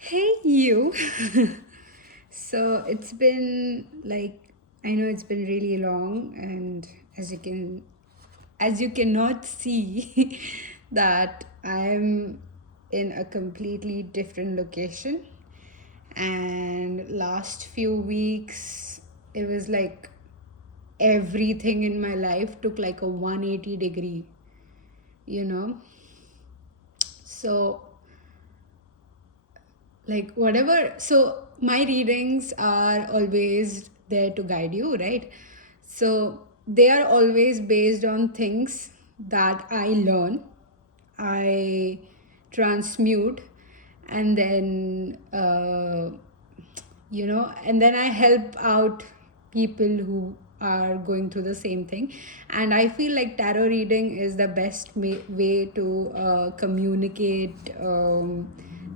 Hey you. So it's been I know it's been really long, and as you cannot see that I'm in a completely different location, and last few weeks it was like everything in my life took like a 180 degree, you know. So whatever, so my readings are always there to guide you, right? So they are always based on things that I learn, I transmute, and then and then I help out people who are going through the same thing. And I feel like tarot reading is the best way to communicate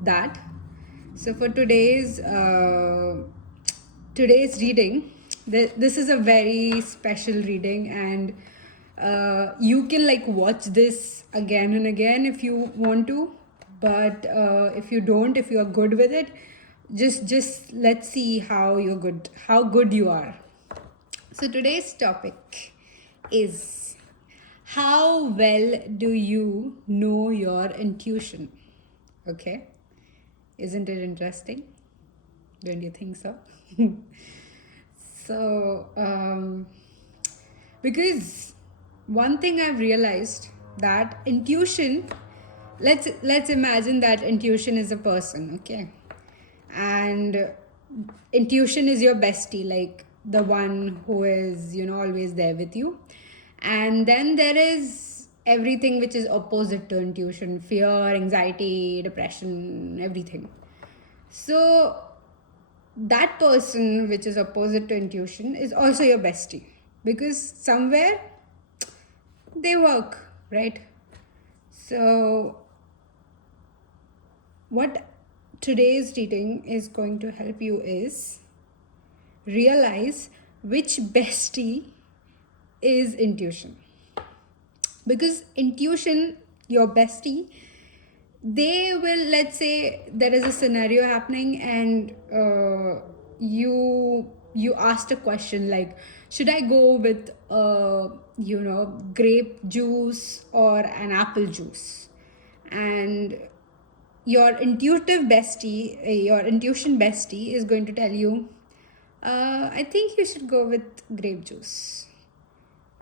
that. So for today's reading, this is a very special reading, and you can like watch this again and again if you want to. But if you don't, if you are good with it, just let's see how good you are. So today's topic is, how well do you know your intuition? Okay, isn't it interesting? Don't you think so? So, because one thing I've realized, that intuition, let's imagine that intuition is a person, okay? And intuition is your bestie, like the one who is, always there with you. And then there is everything which is opposite to intuition: fear, anxiety, depression, everything. So that person which is opposite to intuition is also your bestie, because somewhere they work, right? So what today's reading is going to help you is realize which bestie is intuition. Because intuition, your bestie, they will, let's say there is a scenario happening, and you asked a question like, should I go with grape juice or an apple juice? And your your intuition bestie is going to tell you, I think you should go with grape juice.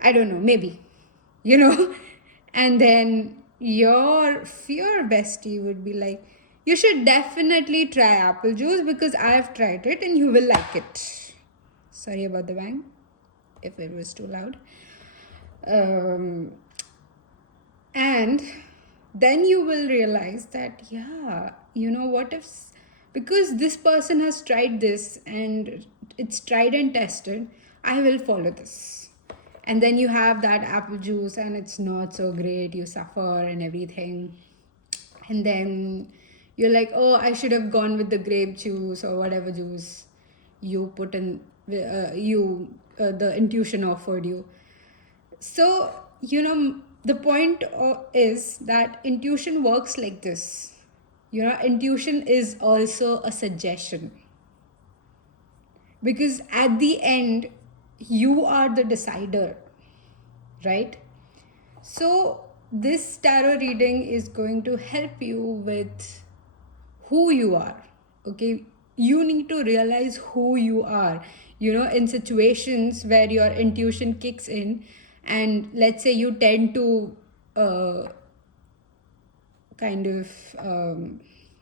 I don't know, maybe, you know. And then your fear bestie would be like, you should definitely try apple juice because I've tried it and you will like it. Sorry about the bang if it was too loud. And then you will realize that, yeah, what if, because this person has tried this and it's tried and tested, I will follow this. And then you have that apple juice and it's not so great, you suffer and everything. And then you're like, oh, I should have gone with the grape juice or whatever juice you put in, the intuition offered you. So, the point is that intuition works like this. Intuition is also a suggestion. Because at the end, you are the decider, right? So, this tarot reading is going to help you with who you are, okay? You need to realize who you are, in situations where your intuition kicks in, and let's say you tend to uh, kind of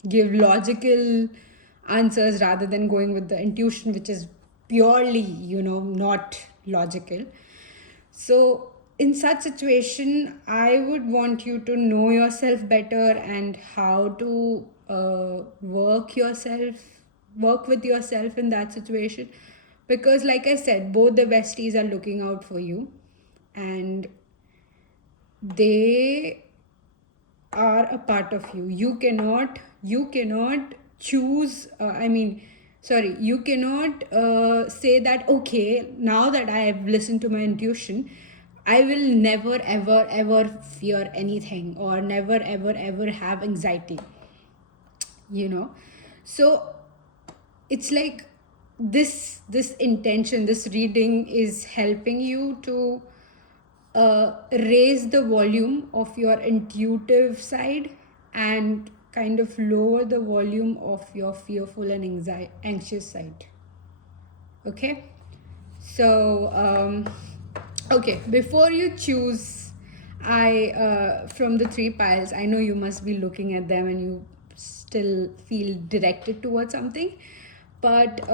give logical answers rather than going with the intuition, which is purely, not logical. So in such situation, I would want you to know yourself better and how to work with yourself in that situation. Because like I said, both the besties are looking out for you, and they are a part of you. You cannot choose, you cannot say that, okay, now that I have listened to my intuition, I will never ever ever fear anything, or never ever ever have anxiety, you know. So it's like this intention, this reading is helping you to raise the volume of your intuitive side and kind of lower the volume of your fearful and anxious side. Okay, so okay, before you choose, from the three piles, I know you must be looking at them and you still feel directed towards something, but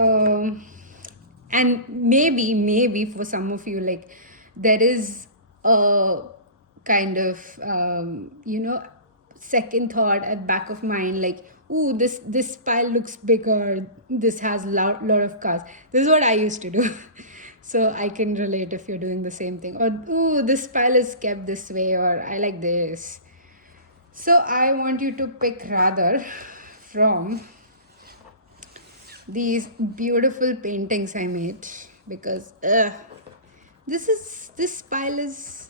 and maybe for some of you, like, there is a kind of second thought at back of mind, like, ooh, this pile looks bigger, this has lot of cars. This is what I used to do. So I can relate if you're doing the same thing. Or, ooh, this pile is kept this way, or I like this. So I want you to pick rather from these beautiful paintings I made, because this pile is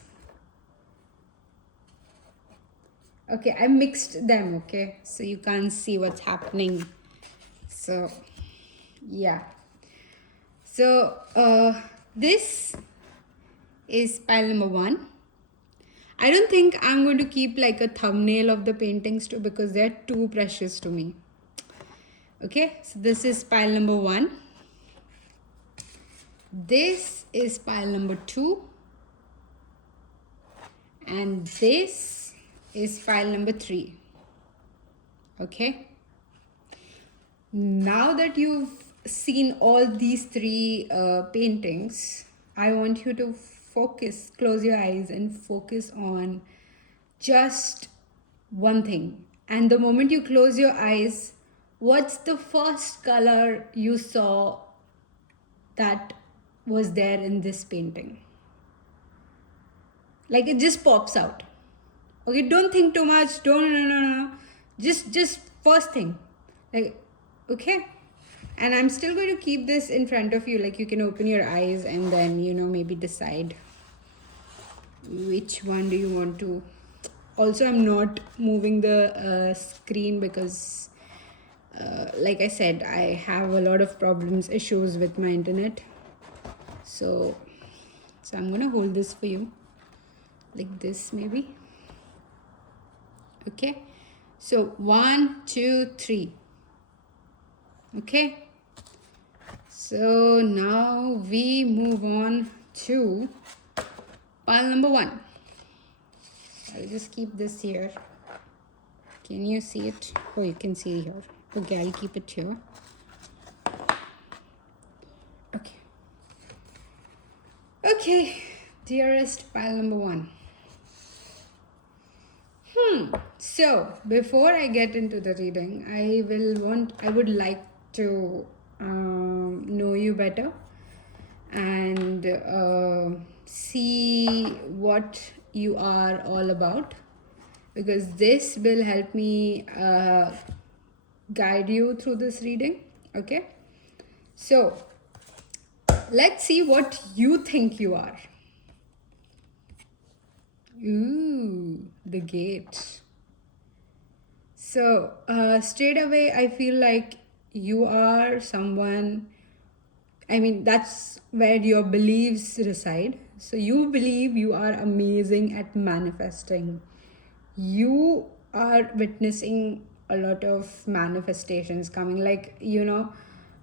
okay. I mixed them, okay, so you can't see what's happening. So yeah, so this is pile number 1. I don't think I'm going to keep like a thumbnail of the paintings too, because they're too precious to me. Okay, so this is pile number 1. This is pile number 2. And this is pile number 3. Okay. Now that you've seen all these 3 paintings, I want you to close your eyes and focus on just one thing. And the moment you close your eyes, what's the first color you saw that was there in this painting? Like, it just pops out. Okay, don't think too much. No. Just first thing. Like, okay. And I'm still going to keep this in front of you. Like, you can open your eyes and then, maybe decide which one do you want to. Also, I'm not moving the screen because, like I said, I have a lot of issues with my internet. So I'm going to hold this for you. Like this, maybe. Okay. So 1, 2, 3. Okay. So now we move on to pile number 1. I'll just keep this here. Can you see it? Oh, you can see it here. Okay, I'll keep it here. Okay. Okay, dearest pile number 1. So before I get into the reading, I would like to know you better and see what you are all about, because this will help me guide you through this reading. Okay, so let's see what you think you are. Ooh, the gate. So straight away, I feel like you are someone, that's where your beliefs reside. So you believe you are amazing at manifesting. You are witnessing a lot of manifestations coming, like, should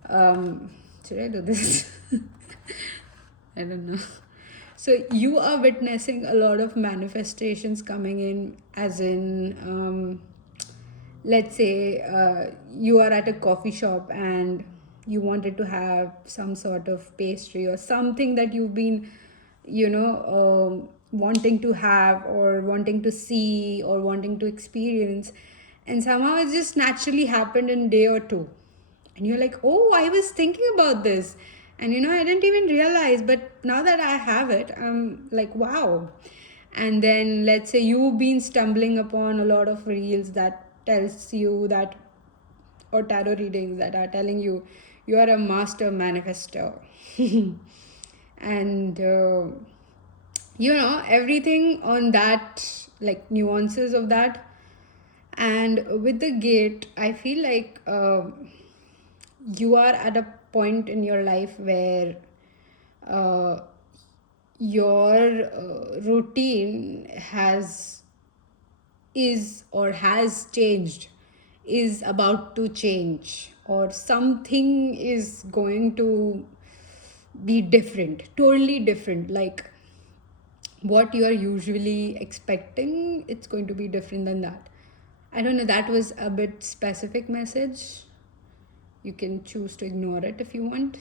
I do this? I don't know. So you are witnessing a lot of manifestations coming in, as in, let's say you are at a coffee shop and you wanted to have some sort of pastry or something that you've been, wanting to have or wanting to see or wanting to experience. And somehow it just naturally happened in a day or two. And you're like, oh, I was thinking about this. And I didn't even realize, but now that I have it, I'm like, wow. And then let's say you've been stumbling upon a lot of reels that tells you that, or tarot readings that are telling you you are a master manifestor. And everything on that, like nuances of that. And with the gate, I feel like you are at a point in your life where uh, your routine has changed, is about to change, or something is going to be different, totally different. Like what you are usually expecting, it's going to be different than that. I don't know, that was a bit specific message. You can choose to ignore it if you want.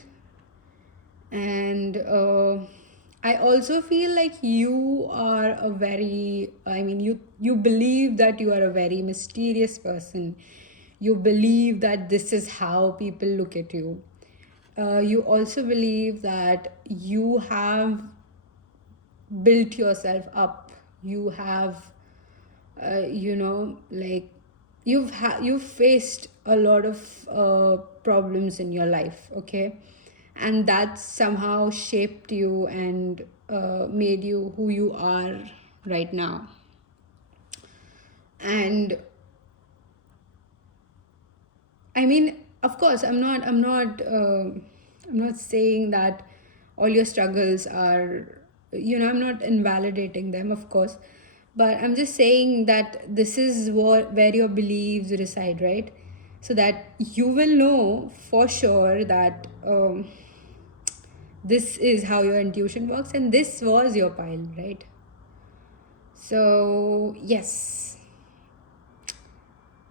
And I also feel like you are a very, I mean, you believe that you are a very mysterious person. You believe that this is how people look at you. You also believe that you have built yourself up. You have like you've faced a lot of problems in your life, okay, and that somehow shaped you and made you who you are right now. And I mean, of course, I'm not saying that all your struggles are, I'm not invalidating them, of course, but I'm just saying that this is where your beliefs reside, right? So that you will know for sure that this is how your intuition works, and this was your pile, right? So yes,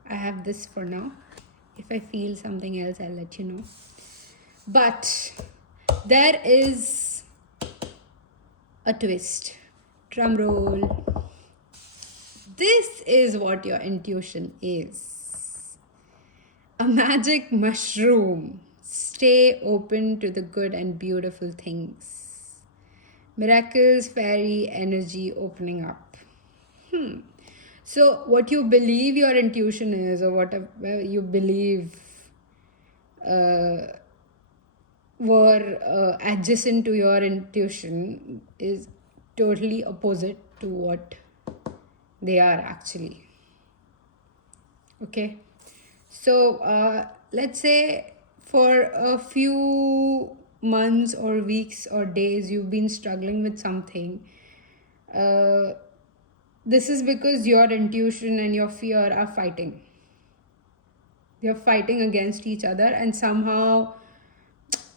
I have this for now. If I feel something else, I'll let you know. But there is a twist. Drum roll. This is what your intuition is: a magic mushroom. Stay open to the good and beautiful things. Miracles, fairy energy opening up. So, what you believe your intuition is, or whatever you believe uh, were adjacent to your intuition, is totally opposite to what they are actually. Okay, so let's say for a few months or weeks or days you've been struggling with something. uh, this is because your intuition and your fear are fighting. You're fighting against each other, and somehow,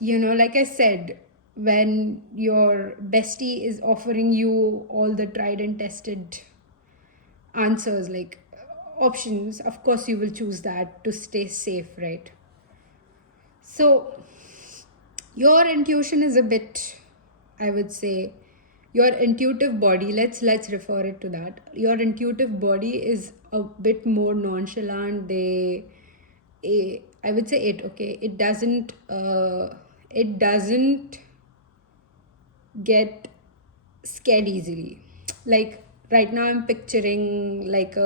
like I said, when your bestie is offering you all the tried and tested answers, like options, of course you will choose that to stay safe, right? So your intuition is a bit, I would say, your intuitive body, let's refer it to that. Your intuitive body is a bit more nonchalant. I would say it, okay, it doesn't get scared easily. Like right now I'm picturing like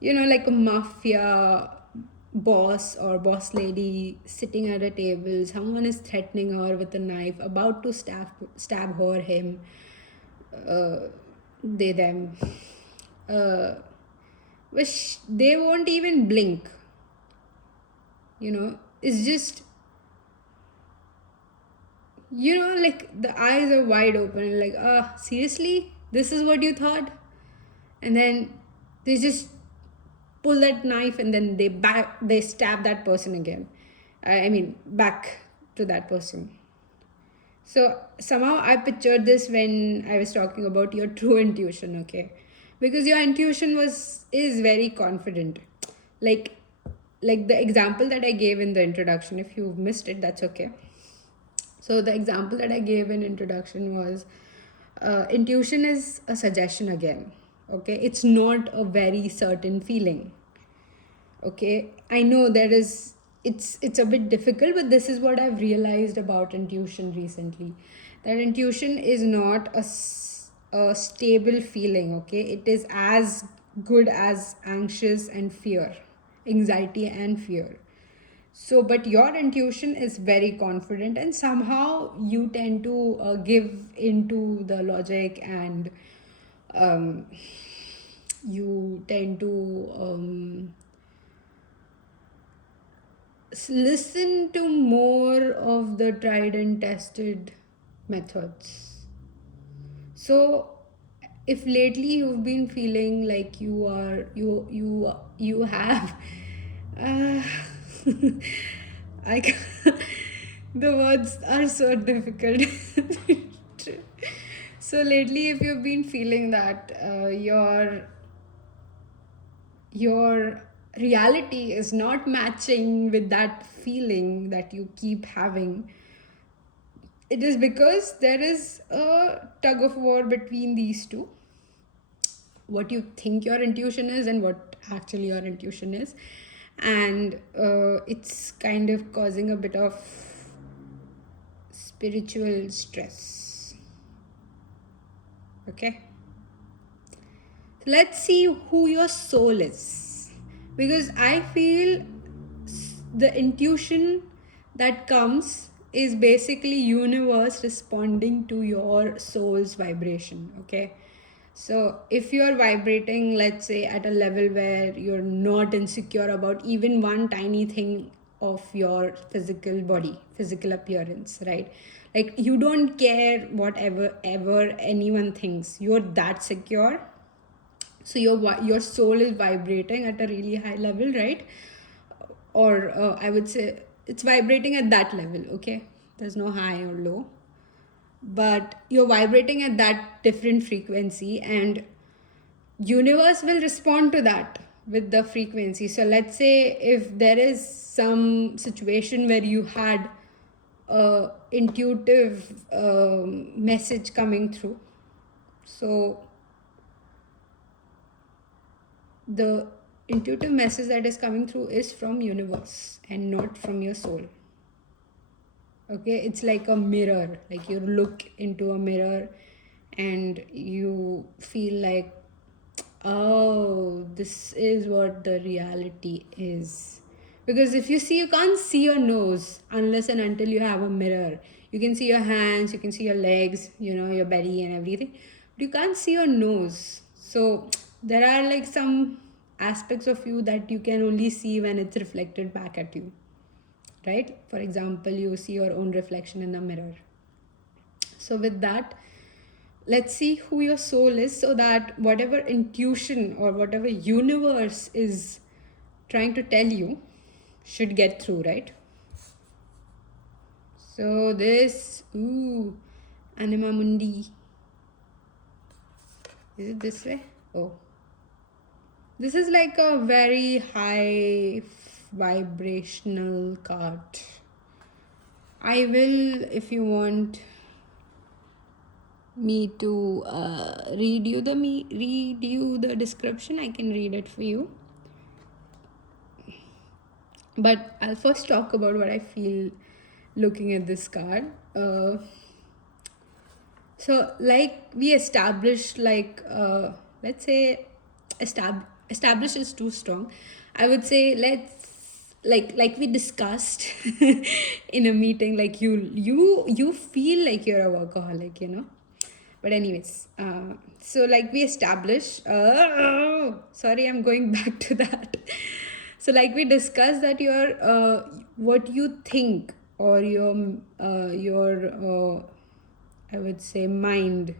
like a mafia boss or boss lady sitting at a table. Someone is threatening her with a knife, about to stab her or him, uh, they them, uh, which they won't even blink. It's just, like the eyes are wide open, like, seriously, this is what you thought? And then they just pull that knife, and then they stab that person again. I mean, back to that person. So somehow I pictured this when I was talking about your true intuition, okay? Because your intuition is very confident. Like like the example that I gave in the introduction, if you missed it, that's okay. So the example that I gave in introduction was, intuition is a suggestion again. Okay, it's not a very certain feeling. Okay, I know it's a bit difficult, but this is what I've realized about intuition recently. That intuition is not a stable feeling. Okay, it is as good as anxiety and fear. So, but your intuition is very confident, and somehow you tend to give into the logic and um, you tend to listen to more of the tried and tested methods. So if lately you've been feeling like you have uh, I the words are so difficult. So lately if you've been feeling that your reality is not matching with that feeling that you keep having, it is because there is a tug of war between these two: what you think your intuition is and what actually your intuition is. And it's kind of causing a bit of spiritual stress. Okay, let's see who your soul is, because I feel the intuition that comes is basically universe responding to your soul's vibration. Okay, so if you're vibrating, let's say, at a level where you're not insecure about even one tiny thing of your physical body, physical appearance, right? Like you don't care whatever ever anyone thinks, you're that secure. So your soul is vibrating at a really high level, right? Or I would say it's vibrating at that level. Okay, there's no high or low, but you're vibrating at that different frequency, and universe will respond to that with the frequency. So let's say if there is some situation where you had a intuitive message coming through, so the intuitive message that is coming through is from universe and not from your soul. Okay, it's like a mirror, like you look into a mirror and you feel like, oh, this is what the reality is. Because if you see, you can't see your nose unless and until you have a mirror. You can see your hands, you can see your legs, your belly and everything, but you can't see your nose. So there are like some aspects of you that you can only see when it's reflected back at you, right? For example, you see your own reflection in a mirror. So with that, let's see who your soul is, so that whatever intuition or whatever universe is trying to tell you should get through, right? So this, anima mundi. Is it this way? Oh, this is like a very high vibrational card. I will, if you want me to read you the description, I can read it for you. But I'll first talk about what I feel looking at this card. So like we established, like let's say establish is too strong. I would say let's like we discussed in a meeting, like you feel like you're a workaholic. But anyways, so like we established, sorry, I'm going back to that. So like we discussed that your what you think, or your I would say mind,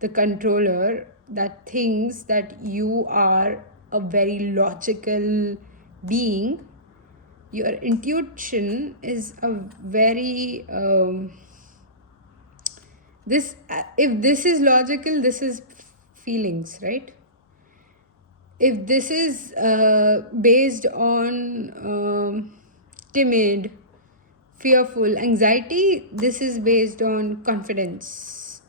the controller, that thinks that you are a very logical being. Your intuition is a very if this is logical, this is feelings, right? If this is based on timid, fearful, anxiety, this is based on confidence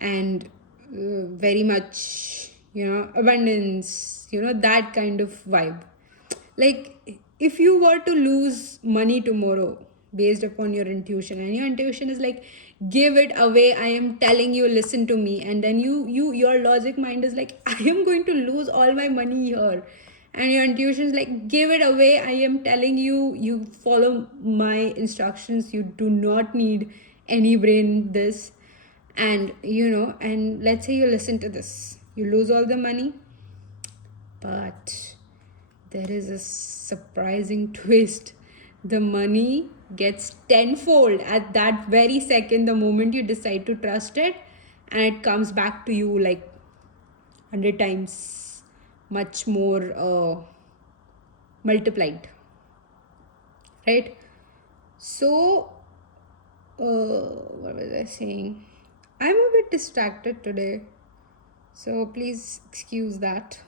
and very much abundance, that kind of vibe. Like if you were to lose money tomorrow based upon your intuition, and your intuition is like, give it away, I am telling you, listen to me, and then your logic mind is like, I am going to lose all my money here, and your intuition is like, give it away, I am telling you, you follow my instructions, you do not need any brain this. And and let's say you listen to this, you lose all the money, But there is a surprising twist. The money gets tenfold at that very second, the moment you decide to trust it, and it comes back to you like 100 times much more multiplied, right? So, what was I saying? I'm a bit distracted today, so please excuse that.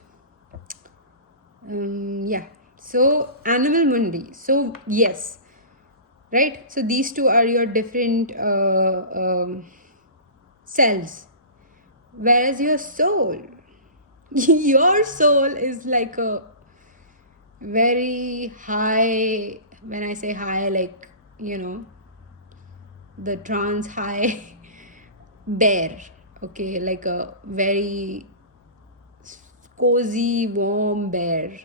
Yeah. So, Animal Mundi. So, yes, right? So, these two are your different cells. Whereas your soul, your soul is like a very high, when I say high, like, the trance high bear, okay, like a very cozy, warm bear,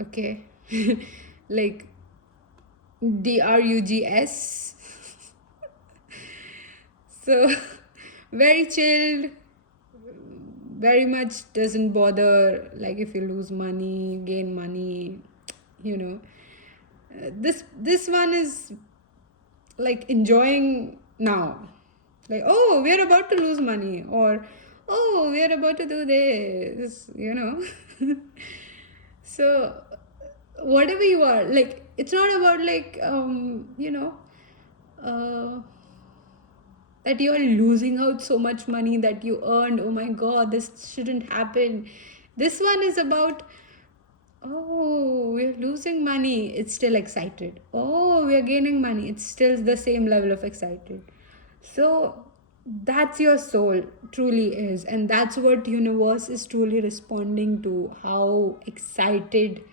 okay, like drugs. So, very chilled, very much doesn't bother, like if you lose money, gain money, you know. This one is like enjoying now, like, oh, we're about to lose money, or oh, we're about to do this. So whatever you are, like, it's not about like uh, that you're losing out so much money that you earned. Oh my god, this shouldn't happen. This one is about, oh, we're losing money, it's still excited. Oh, we're gaining money, it's still the same level of excited. So that's your soul truly is, and that's what universe is truly responding to, how excited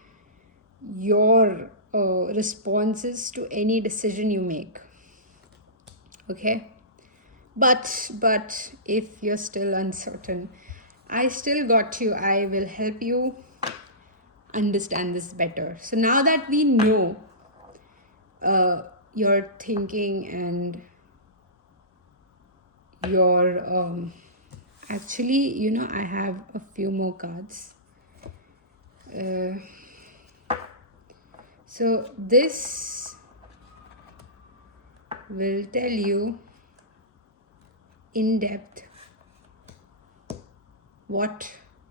your responses to any decision you make. Okay. But if you're still uncertain, I still got you. I will help you understand this better. So now that we know your thinking and your actually, I have a few more cards. So this will tell you in depth what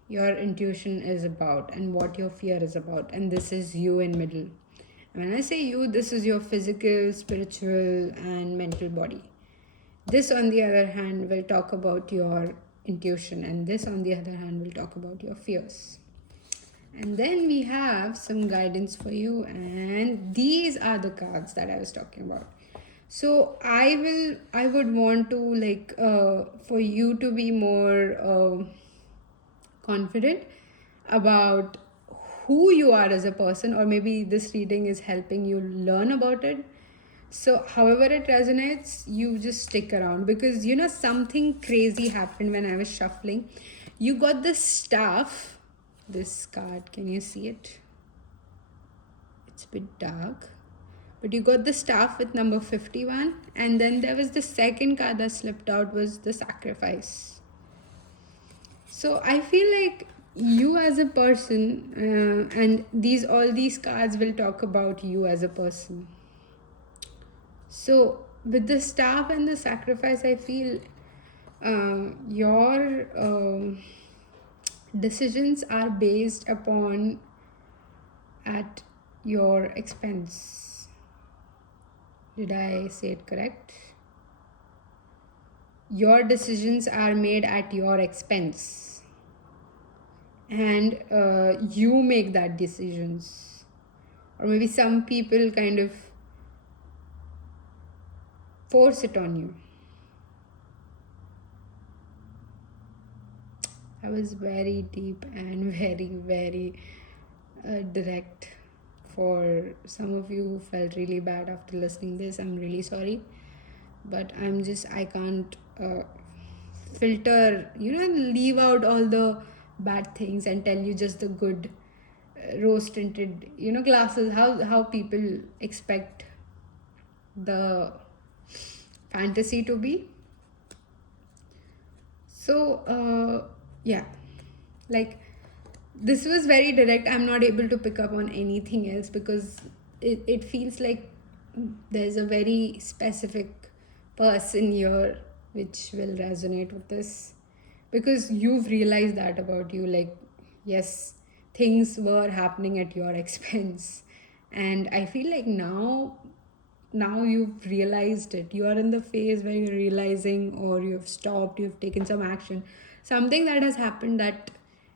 your intuition is about and what your fear is about, and this is you in middle. And when I say you, this is your physical, spiritual, and mental body. This, on the other hand, will talk about your intuition, and this, on the other hand, will talk about your fears. And then we have some guidance for you, and these are the cards that I was talking about. So I would want to, like, for you to be more confident about who you are as a person, or maybe this reading is helping you learn about it. So however it resonates, you just stick around, because something crazy happened when I was shuffling. You got this staff, this card, can you see it? It's a bit dark, but you got the staff with number 51, and then there was the second card that slipped out, was the sacrifice. So I feel like you as a person, and all these cards will talk about you as a person. So with the staff and the sacrifice, I feel your decisions are based upon at your expense. Did I say it correct? Your decisions are made at your expense, and you make that decisions, or maybe some people kind of force it on you. I was very deep and very, very direct. For some of you who felt really bad after listening this, I'm really sorry, but I can't filter, leave out all the bad things and tell you just the good rose tinted, glasses, how people expect the fantasy to be. So yeah, Like, this was very direct. I'm not able to pick up on anything else because it feels like there's a very specific person here which will resonate with this, because you've realized that about you. Like, yes, things were happening at your expense, and I feel like now you've realized it. You are in the phase where you're realizing, or you've stopped, you've taken some action, something that has happened that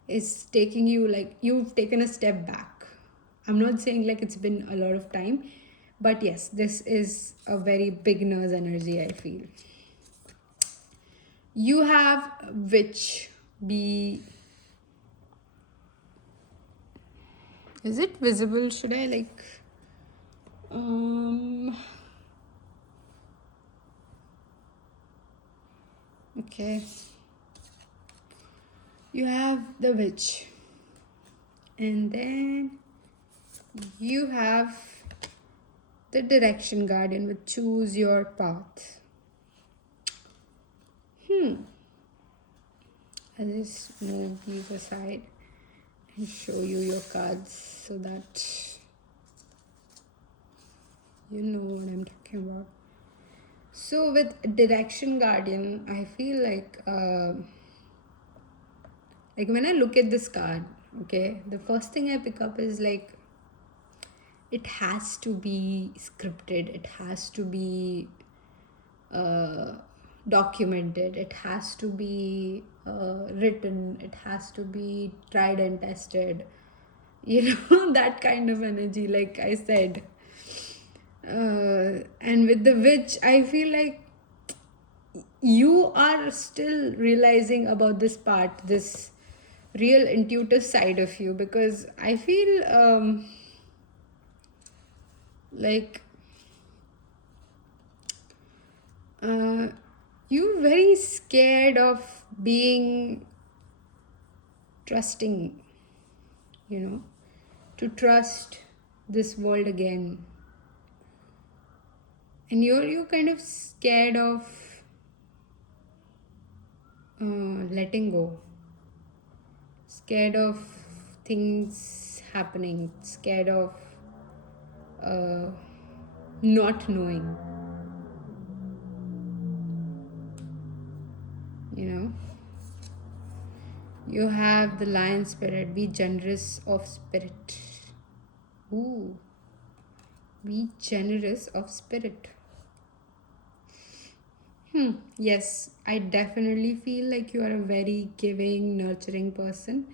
is taking you, like, you've taken a step back. I'm not saying like it's been a lot of time, but yes, this is a very beginner's energy, I feel. You have which be, is it visible? Should I like okay, you have the witch, and then you have the direction guardian with choose your path. I'll just move these aside and show you your cards so that you know what I'm talking about. So with direction guardian, I feel like when I look at this card, okay, the first thing I pick up is like, it has to be scripted, it has to be documented, it has to be written, it has to be tried and tested, you know, that kind of energy, like I said. And with the witch, I feel like you are still realizing about this part, this real intuitive side of you, because I feel like you're very scared of being trusting, you know, to trust this world again. And you're kind of scared of letting go, scared of things happening, scared of not knowing, you know. You have the lion spirit, be generous of spirit. Ooh, be generous of spirit. Yes, I definitely feel like you are a very giving, nurturing person,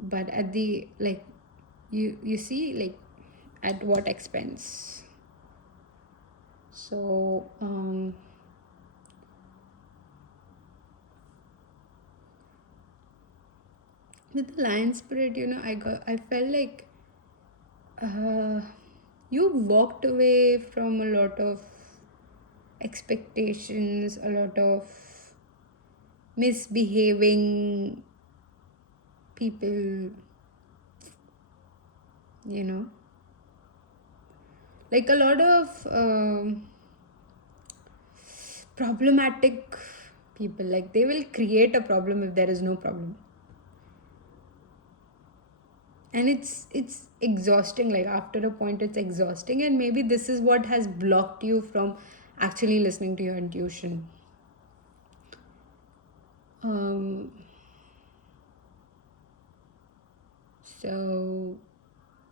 but at the, like, you see, like, at what expense. So with the lion spirit, you know, I felt like you walked away from a lot of expectations, a lot of misbehaving people, you know, like a lot of problematic people. Like, they will create a problem if there is no problem, and it's exhausting. Like, after a point, it's exhausting, and maybe this is what has blocked you from actually listening to your intuition. So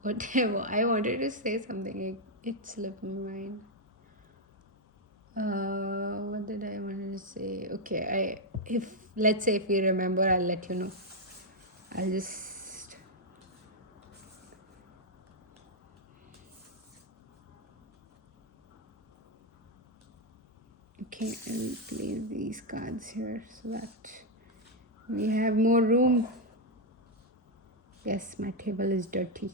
whatever, I wanted to say something, it slipped my mind. What did I want to say? Okay, if let's say if we remember, I'll let you know. I'll just okay, I'll place these cards here so that we have more room. Yes, my table is dirty.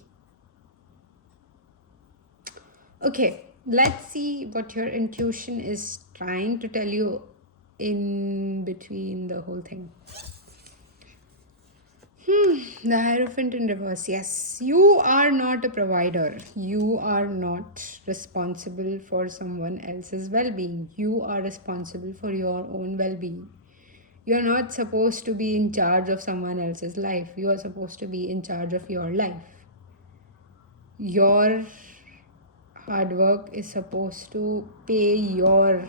Okay, let's see what your intuition is trying to tell you in between the whole thing. The Hierophant in reverse. Yes, you are not a provider. You are not responsible for someone else's well being. You are responsible for your own well being. You're not supposed to be in charge of someone else's life. You are supposed to be in charge of your life. Your hard work is supposed to pay your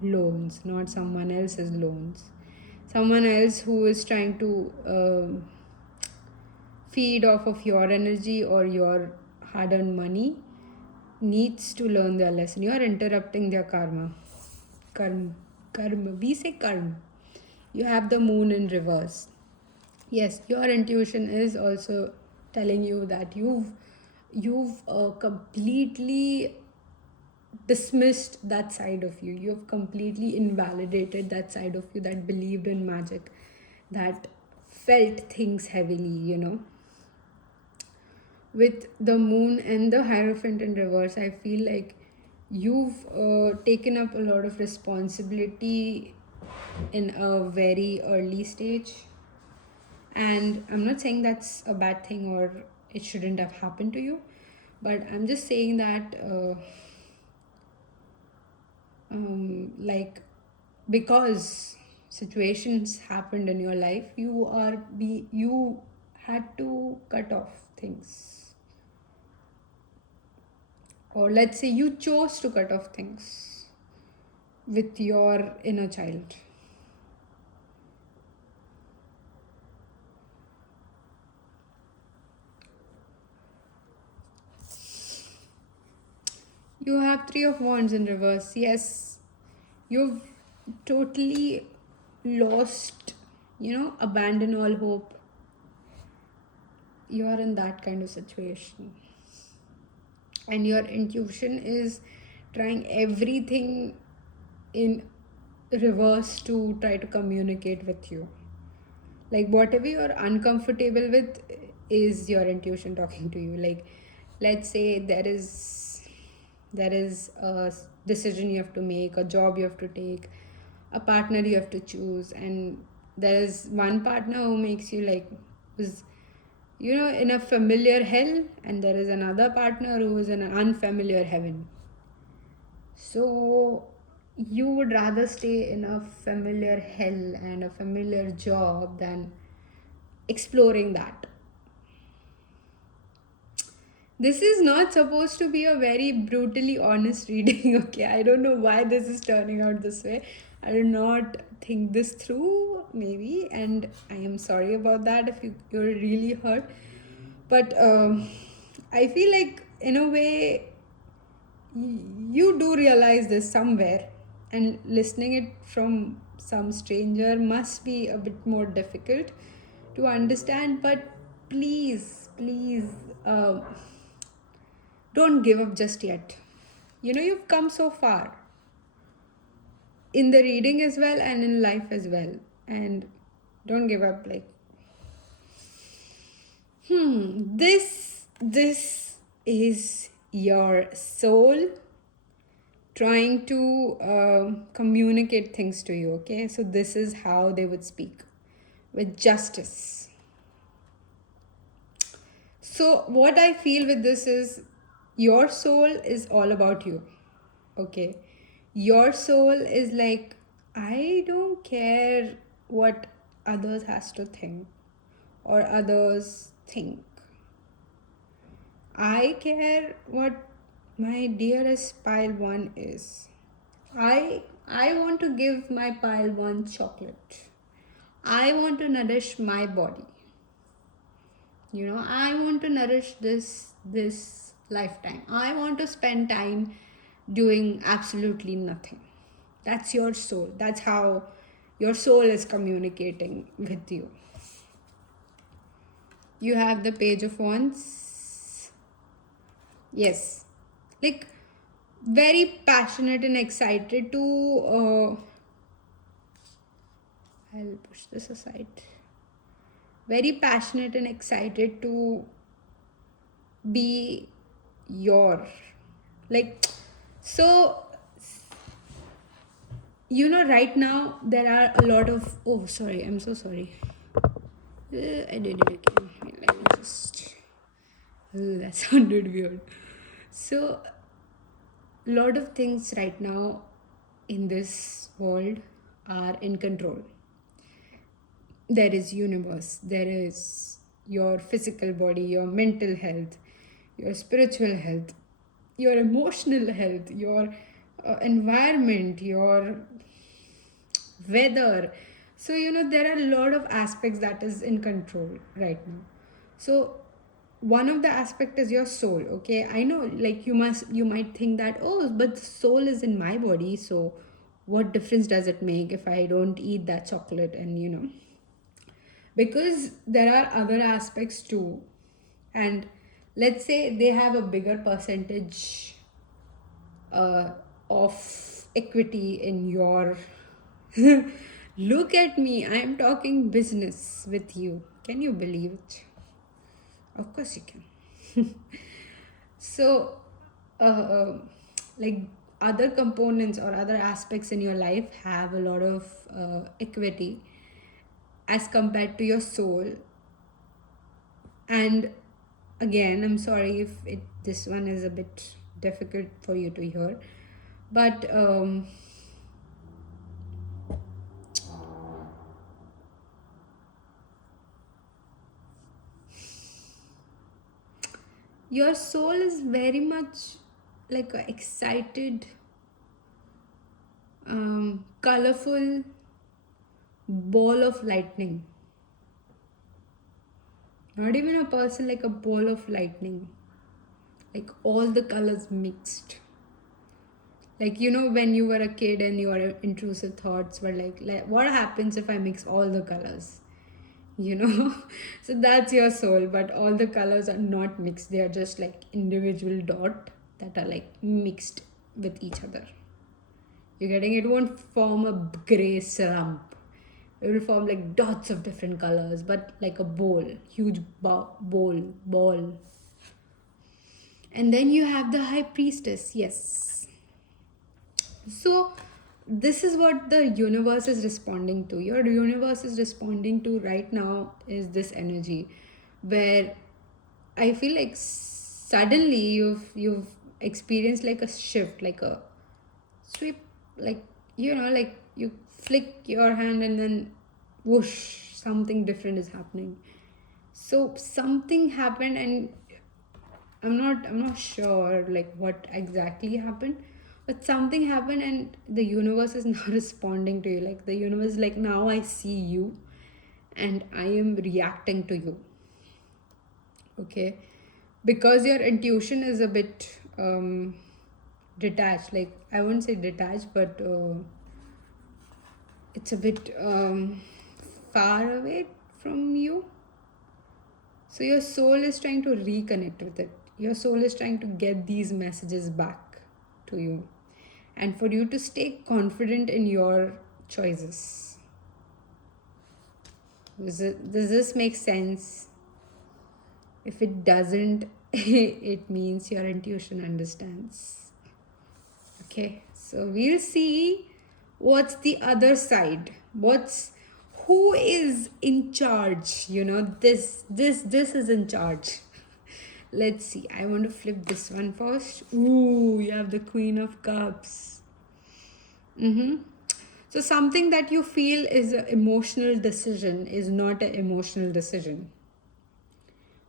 loans, not someone else's loans. Someone else who is trying to feed off of your energy or your hard earned money needs to learn their lesson. You are interrupting their karma. Karma. We say karma. You have the moon in reverse. Yes, your intuition is also telling you that you've completely dismissed that side of you. You've completely invalidated that side of you that believed in magic, that felt things heavily. With the moon and the Hierophant in reverse, I feel like you've taken up a lot of responsibility in a very early stage. And I'm not saying that's a bad thing or it shouldn't have happened to you, but I'm just saying that like, because situations happened in your life, you had to cut off things, or let's say you chose to cut off things with your inner child. You have Three of Wands in reverse. Yes, you've totally lost, abandon all hope. You are in that kind of situation. And your intuition is trying everything in reverse to try to communicate with you. Like, whatever you're uncomfortable with is your intuition talking to you. Like, let's say there is a decision you have to make, a job you have to take, a partner you have to choose, and there is one partner who makes you like, who's in a familiar hell, and there is another partner who is in an unfamiliar heaven. So you would rather stay in a familiar hell and a familiar job than exploring that. This is not supposed to be a very brutally honest reading, okay? I don't know why this is turning out this way. I did not think this through, maybe, and I am sorry about that if you're really hurt. But I feel like, in a way, you do realize this somewhere, and listening it from some stranger must be a bit more difficult to understand. But please, uh, don't give up just yet. You've come so far in the reading as well and in life as well, and don't give up. Like, this is your soul trying to communicate things to you, okay? So this is how they would speak, with justice. So what I feel with this is, your soul is all about you, okay? Your soul is like, I don't care what others has to think or others think. I care what my dearest pile one is. I want to give my pile one chocolate. I want to nourish my body. I want to nourish this lifetime. I want to spend time doing absolutely nothing. That's your soul. That's how your soul is communicating with you. You have the Page of Wands. Yes. Like, very passionate and excited to I'll push this aside. Very passionate and excited to be your, like, so right now there are a lot of, oh sorry, I'm so sorry. I did it again. Let me just, that sounded weird. So a lot of things right now in this world are in control. there is universe, there is your physical body, your mental health, your spiritual health, your emotional health, your environment, your weather. So there are a lot of aspects that is in control right now. So one of the aspect is your soul. Okay, I know, like, you might think that, oh, but the soul is in my body, so what difference does it make if I don't eat that chocolate? And because there are other aspects too. And let's say they have a bigger percentage uh, of equity in your look at me, I'm talking business with you, can you believe it? Of course you can. So like, other components or other aspects in your life have a lot of equity as compared to your soul. And again, I'm sorry if this one is a bit difficult for you to hear, but your soul is very much like a excited, colorful ball of lightning. Not even a person, like a ball of lightning, like all the colors mixed. Like, when you were a kid and your intrusive thoughts were like what happens if I mix all the colors? you know so that's your soul, but all the colors are not mixed, they are just like individual dot that are like mixed with each other. You're getting it? Won't form a gray slump, it will form like dots of different colors, but like a bowl, huge bowl ball. And then you have the high priestess. Yes. So this is what the universe is responding to. Your universe is responding to right now is this energy, where I feel like suddenly you've experienced like a shift, like a sweep, like, like you flick your hand and then whoosh, something different is happening. So something happened, and I'm not sure like what exactly happened, but something happened and the universe is now responding to you. Like, the universe is like, now I see you and I am reacting to you. Okay, because your intuition is a bit detached. Like, I wouldn't say detached, but it's a bit far away from you. So your soul is trying to reconnect with it. Your soul is trying to get these messages back to you, and for you to stay confident in your choices. Does this make sense? If it doesn't, it means your intuition understands. Okay, so we'll see what's the other side. Who is in charge? This is in charge. Let's see. I want to flip this one first. Ooh, you have the Queen of Cups. Mm-hmm. So something that you feel is an emotional decision is not an emotional decision.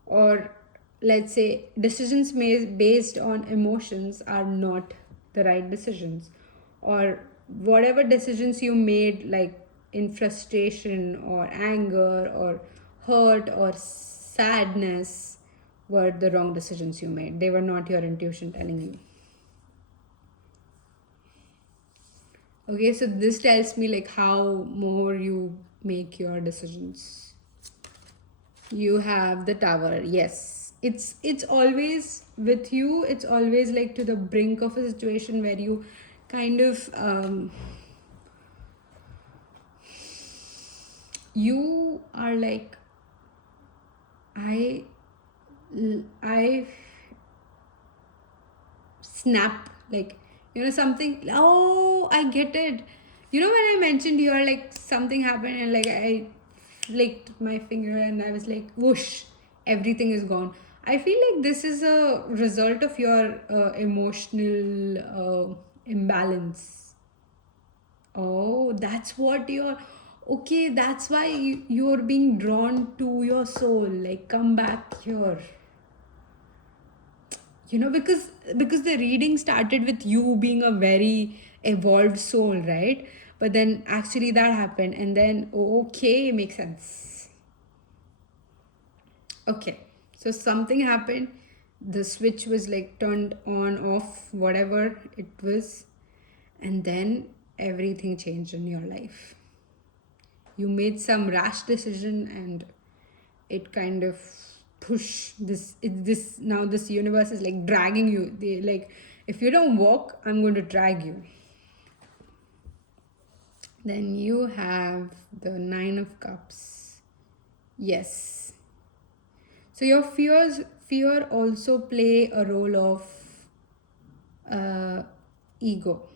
Or let's say decisions made based on emotions are not the right decisions. Or whatever decisions you made, like in frustration or anger or hurt or sadness, were the wrong decisions you made. They were not your intuition telling you. Okay, so this tells me like how more you make your decisions. You have the Tower. Yes, it's always with you. It's always like to the brink of a situation where you kind of you are like, I I snap, like, something. Oh, I get it. When I mentioned you are like, something happened and like I flicked my finger and I was like, whoosh, everything is gone. I feel like this is a result of your emotional imbalance. Oh, that's what you're. Okay, that's why you're being drawn to your soul. Like, come back here. Because the reading started with you being a very evolved soul, right? But then actually that happened, and then okay, makes sense. Okay, so something happened, the switch was like turned on, off, whatever it was, and then everything changed in your life. You made some rash decision, and it kind of push this now this universe is like dragging you. They like, if you don't walk, I'm going to drag you. Then you have the Nine of Cups. Yes. So your fear also play a role of ego.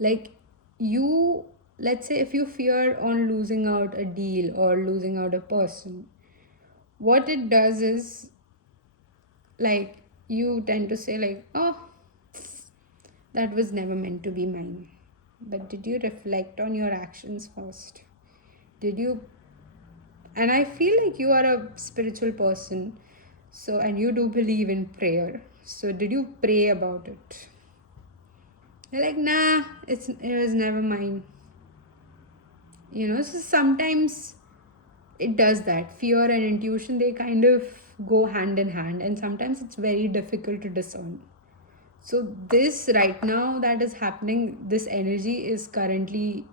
Like, you, let's say if you fear on losing out a deal or losing out a person, what it does is, like, you tend to say like, oh, that was never meant to be mine. But did you reflect on your actions first? Did you? And I feel like you are a spiritual person, so, and you do believe in prayer. So did you pray about it? You're like, nah, it was never mine. So sometimes it does that. Fear and intuition, they kind of go hand in hand, and sometimes it's very difficult to discern. So this right now that is happening, this energy is currently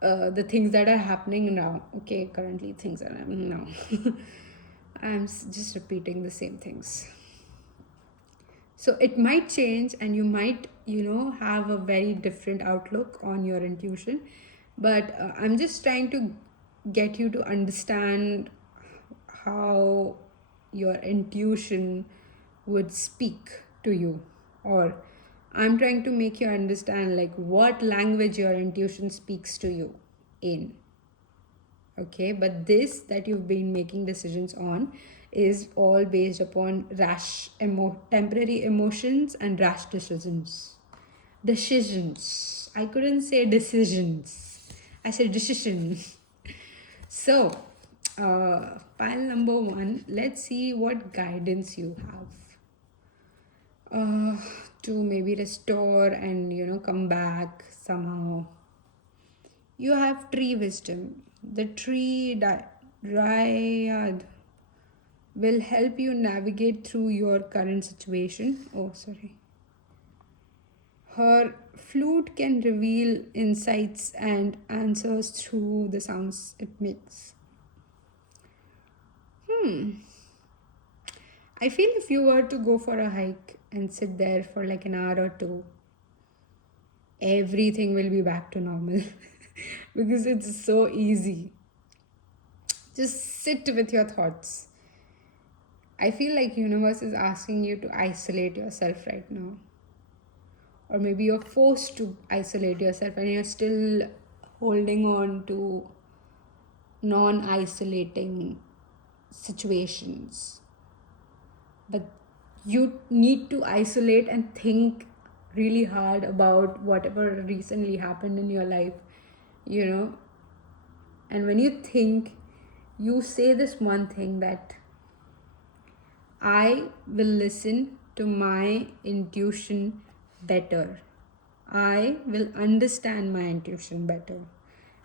the things that are happening now. Okay, currently things are happening now. I'm just repeating the same things. So it might change, and you might, have a very different outlook on your intuition. But I'm just trying to get you to understand how your intuition would speak to you. Or I'm trying to make you understand like what language your intuition speaks to you in. Okay, but this that you've been making decisions on is all based upon temporary emotions and rash decisions. I couldn't say decisions, I said decisions. So pile number 1, let's see what guidance you have to maybe restore and come back somehow. You have tree wisdom. The tree dryad will help you navigate through your current situation. Oh, sorry. Her flute can reveal insights and answers through the sounds it makes. I feel if you were to go for a hike and sit there for like an hour or two, everything will be back to normal because it's so easy. Just sit with your thoughts. I feel like universe is asking you to isolate yourself right now. Or maybe you're forced to isolate yourself and you're still holding on to non-isolating situations. But you need to isolate and think really hard about whatever recently happened in your life, And when you think, you say this one thing that I will listen to my intuition better. I will understand my intuition better.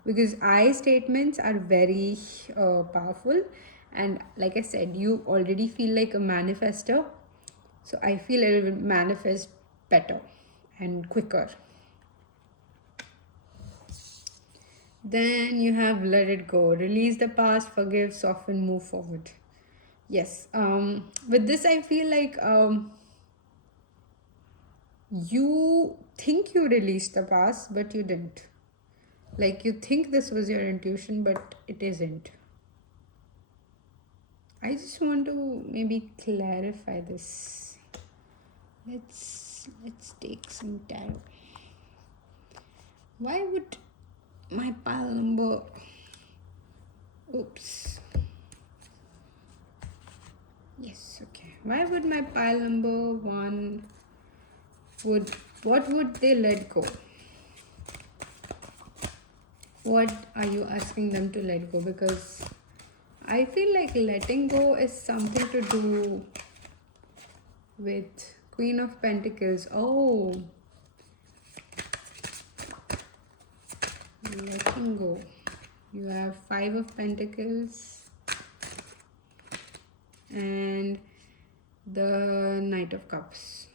Because I statements are very powerful. And like I said, you already feel like a manifester. So I feel it will manifest better and quicker. Then you have let it go. Release the past, forgive, soften, move forward. Yes. With this, I feel like you think you released the past, but you didn't. Like, you think this was your intuition, but it isn't. I just want to maybe clarify this. Let's take some tarot. Why would my pile number... Oops. Yes, okay. Why would my pile number 1 what would they let go? What are you asking them to let go? Because I feel like letting go is something to do with Queen of Pentacles. Oh, letting go. You have Five of Pentacles and the Knight of Cups.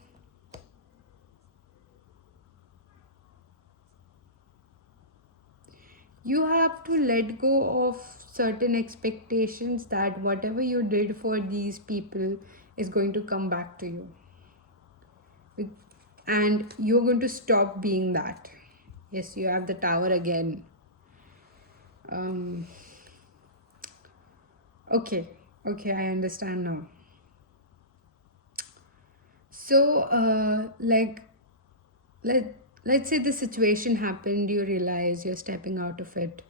You have to let go of certain expectations that whatever you did for these people is going to come back to you. And you're going to stop being that. Yes, you have the Tower again. Okay, I understand now. So, let's say the situation happened, you realize you're stepping out of it.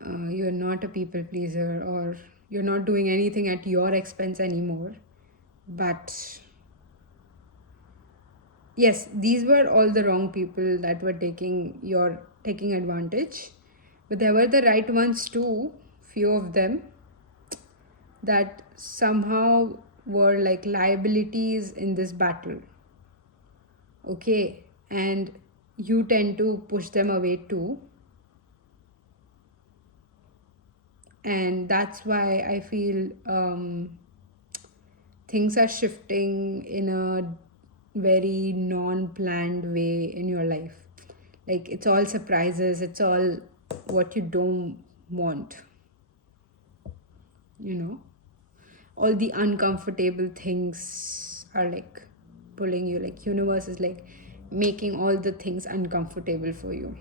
You're not a people pleaser, or you're not doing anything at your expense anymore. But yes, these were all the wrong people that were taking advantage, but there were the right ones too, few of them, that somehow were like liabilities in this battle. Okay, and you tend to push them away too, and that's why I feel things are shifting in a very non-planned way in your life. Like, it's all surprises, it's all what you don't want, you know. All the uncomfortable things are like pulling you, like universe is like making all the things uncomfortable for you.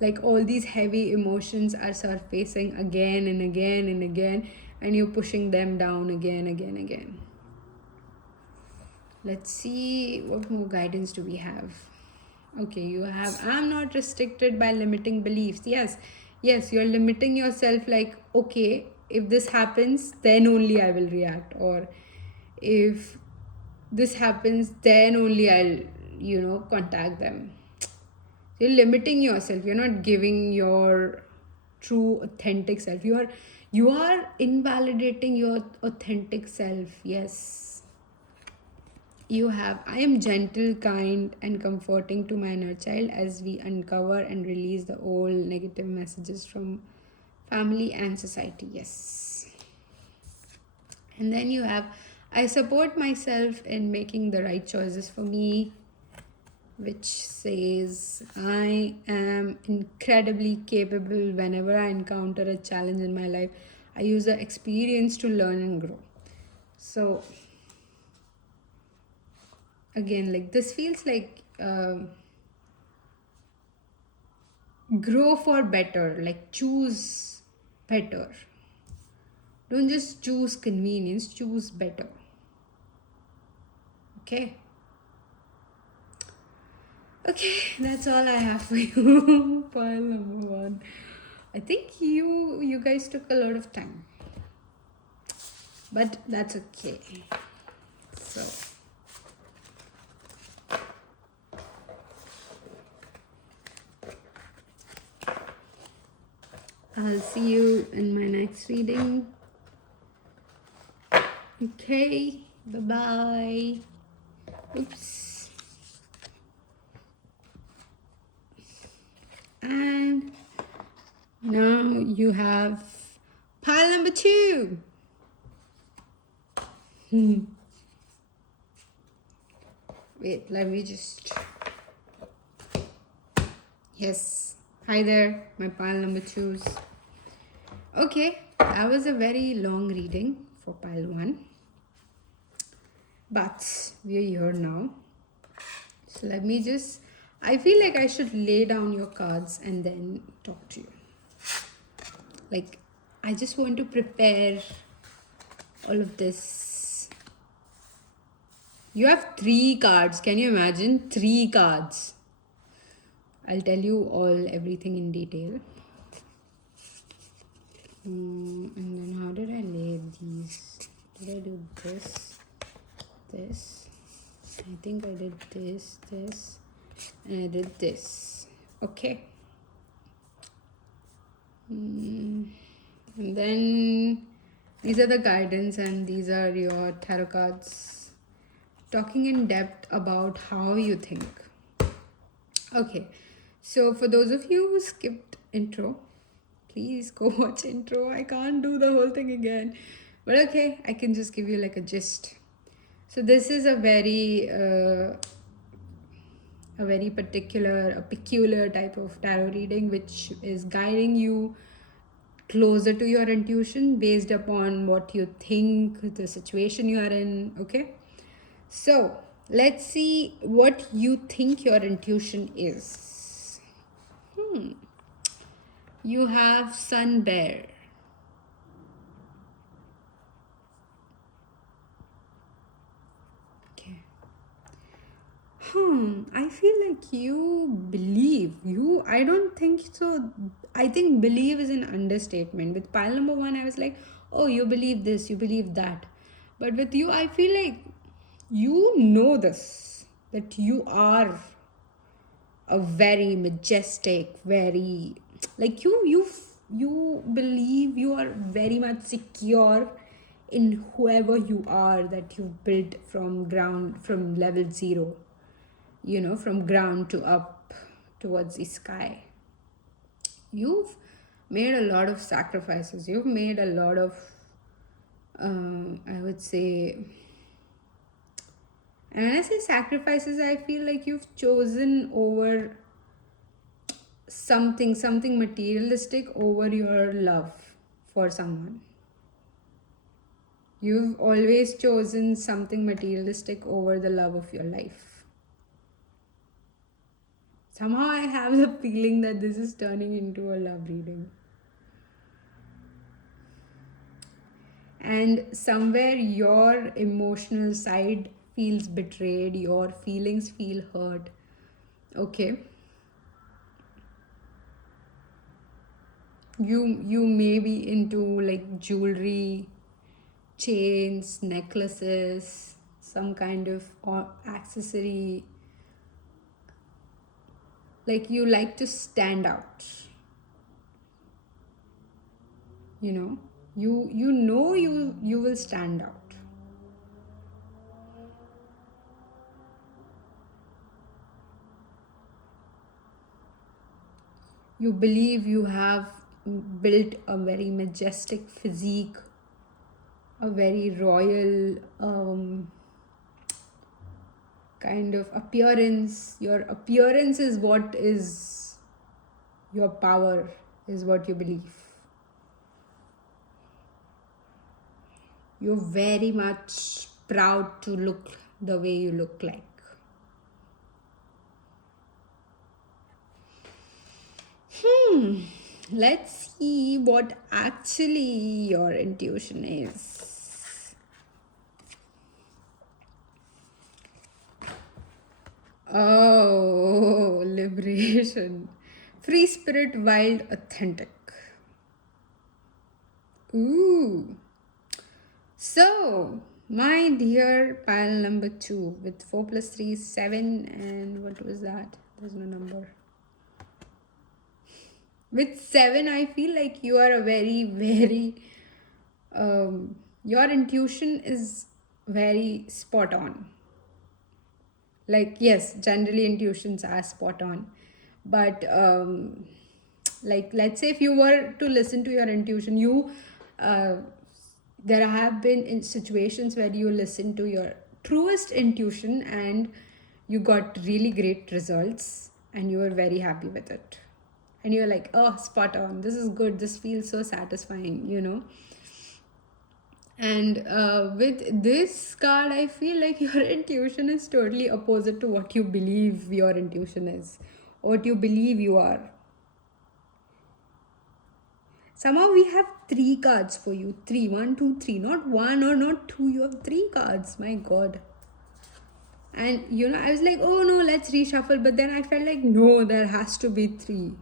Like, all these heavy emotions are surfacing again and again and again, and you're pushing them down again. Let's see, what more guidance do we have? Okay, you have, I'm not restricted by limiting beliefs. Yes, you're limiting yourself, like, okay, if this happens, then only I will react, or if this happens, then only I'll, contact them. You're limiting yourself, you're not giving your true authentic self. You are invalidating your authentic self. Yes, you have, I am gentle, kind, and comforting to my inner child as we uncover and release the old negative messages from family and society. Yes. And then you have, I support myself in making the right choices for me, which says I am incredibly capable. Whenever I encounter a challenge in my life, I use the experience to learn and grow. So, again, like, this feels like grow for better, like choose better. Don't just choose convenience, choose better. Okay. Okay, that's all I have for you. Pile number one. I think you guys took a lot of time, but that's okay. So, I'll see you in my next reading. Okay, bye bye. Oops. And now you have pile number two. Wait, let me just. Yes. Hi there, my pile number twos. Okay, that was a very long reading for pile one. But we're here now. So let me just. I feel like I should lay down your cards and then talk to you. Like, I just want to prepare all of this. You have 3 cards. Can you imagine? 3 cards. I'll tell you everything in detail. And then how did I lay these? Did I do this? I think I did this, and I did this. Okay. And then these are the guidance, and these are your tarot cards talking in depth about how you think. Okay, so for those of you who skipped intro, please go watch intro. I can't do the whole thing again, but okay, I can just give you like a gist. So this is a very peculiar type of tarot reading, which is guiding you closer to your intuition based upon what you think the situation you are in. Okay, so let's see what you think your intuition is. You have sun bear. Okay. I feel like you believe. I don't think so. I think believe is an understatement. With pile number one, I was like, oh, you believe this, you believe that. But with you, I feel like you know this, that you are a very majestic, very, like you believe you are very much secure in whoever you are, that you've built from level 0, from ground to up towards the sky. You've made a lot of sacrifices. You've made a lot of, I would say, and when I say sacrifices, I feel like you've chosen over something materialistic over your love for someone. You've always chosen something materialistic over the love of your life. Somehow I have the feeling that this is turning into a love reading. And somewhere your emotional side feels betrayed, your feelings feel hurt. Okay. You may be into like jewelry, chains, necklaces, some kind of accessory. Like you like to stand out. You will stand out. You believe you have built a very majestic physique, a very royal kind of appearance. Your appearance is what is your power, is what you believe. You're very much proud to look the way you look like. Let's see what actually your intuition is. Oh, liberation. Free spirit, wild, authentic. Ooh. So, my dear pile number 2 with 4 plus 3 is 7, and what was that? There's no number. With 7, I feel like you are a very, very, your intuition is very spot on. Like, yes, generally intuitions are spot on. But, like, let's say if you were to listen to your intuition, there have been in situations where you listen to your truest intuition and you got really great results and you were very happy with it. And you're like, oh, spot on, this is good, this feels so satisfying. And with this card, I feel like your intuition is totally opposite to what you believe your intuition is, what you believe you are. Somehow we have 3 cards for you. 3, 1, 2, 3. Not 1 or not 2. You have 3 cards. My God. And I was like, oh no, let's reshuffle. But then I felt like, no, there has to be 3.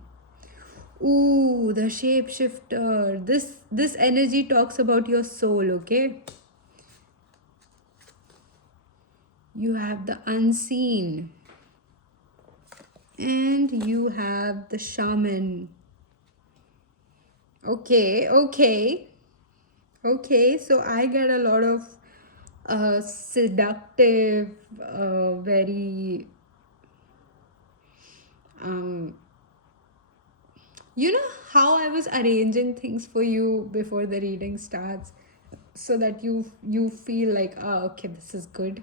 Ooh, the shapeshifter. This energy talks about your soul, okay? you have the unseen, and you have the shaman. Okay, so I get a lot of seductive, very, um, you know how I was arranging things for you before the reading starts, so that you feel like, oh, okay, this is good.